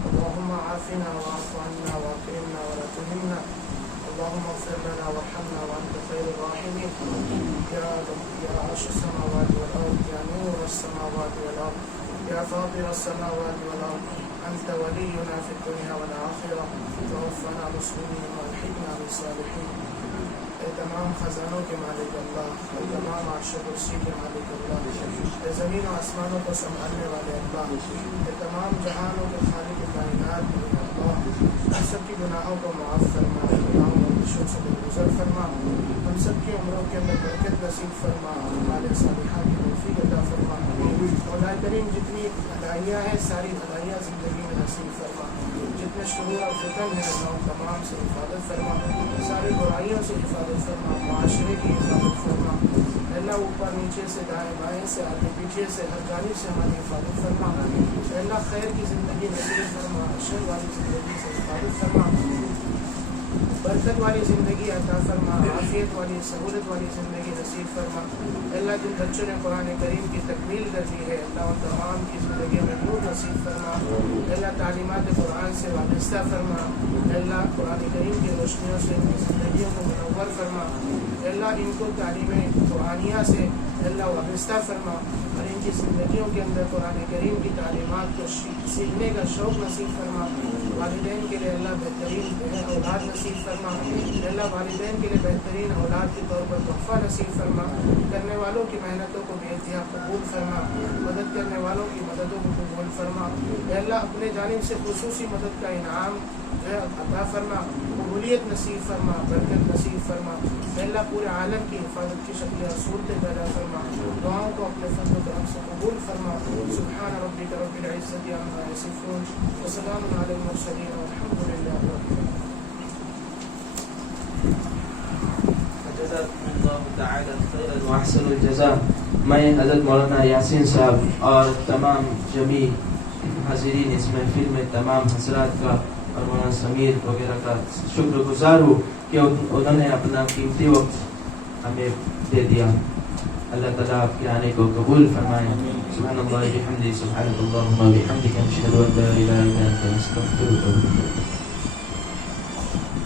اللهم عافنا واعف عنا واكرمنا ولا تهنا، اللهم اغفر لنا وارحمنا وانت خير الراحمين. السماوات والأرض يا فاطر السماوات والأرض أنت ولينا في الدنيا والآخرة توفنا مسلمين والحقنا بالصالحين. اے تمام خزانوں کے مالک اللہ، اے تمام عرش و کرسی کے مالک اللہ، اے زمین و آسمانوں کو سنبھالنے والے اللہ، اے تمام جہانوں کے خالق کائنات اللہ، ہم سب کی گناہوں کو معاف فرما، گناہوں اور بخشوں سے درگزر فرما، ہم سب کی عمروں کے اندر برکت نصیب فرما، ہمارے صالحات کی توفیق عطا فرما. مولا کریم جتنی بھلائیاں ہیں ساری بھلائیاں زندگی میں نصیب فرما، جتنے شرور اور فتن ہیں اللہ تمام سے حفاظت فرما، ساری برائیوں سے حفاظت فرما، معاشرے کی حفاظت فرما. اللہ اوپر نیچے سے دائیں بائیں سے آگے پیچھے سے ہر جانب سے ہماری حفاظت فرما. اللہ خیر کی زندگی نصیب فرما، شر والی زندگی سے حفاظت فرما، برکت والی زندگی عطا فرما، عافیت والی سہولت والی زندگی نصیب فرما. اللہ جن بچوں نے قرآن کریم کی تکمیل کر دی ہے اللہ ان تمام کی زندگی میں نور نصیب فرما. اللہ تعلیمات قرآن سے وابستہ فرما. اللہ قرآن کریم کی روشنیوں سے ان کی زندگیوں کو منور فرما. اللہ ان کو تعلیم قرآنیہ سے اللہ وابستہ فرما اور ان کی زندگیوں کے اندر قرآن کریم کی تعلیمات کو سیکھنے کا شوق نصیب فرما. والدین کے لیے اللہ بہترین اولاد نصیب فرما. اللہ والدین کے لیے بہترین اولاد کے طور پر تحفہ نصیب فرما. کرنے والوں کی محنتوں کو بے انتہا قبول فرما. مدد کرنے والوں کی مددوں کو قبول فرما. اللہ اپنے جانب سے خصوصی مدد کا انعام جو ہے عطا فرما. قبولیت نصیب فرما، برکت نصیب فرما. اللہ پورے عالم کی حفاظت کی شکل اور صورتیں پیدا فرما. دعاؤں کو اپنے فضل و کرم سے قبول فرما. سبحان ربک رب العزة عما یصفون وسلام علی المرسلین والحمد للہ رب العالمین. جزاکم اللہ تعالی خیرا واحسن الجزاء. میں حضرت مولانا یاسین صاحب اور تمام جمیع حاضرین اس محفل میں تمام حضرات کا اور مولانا سمیر وغیرہ کا شکر گزار ہوں کہ انہوں نے اپنا قیمتی وقت ہمیں دے دیا. اللہ تعالیٰ آپ کے آنے کو قبول فرمائے. سبحان اللہ بحمدہ، سبحانک اللہم و بحمدک، اشہد ان لا الہ الا انت، استغفرک و اتوب الیک.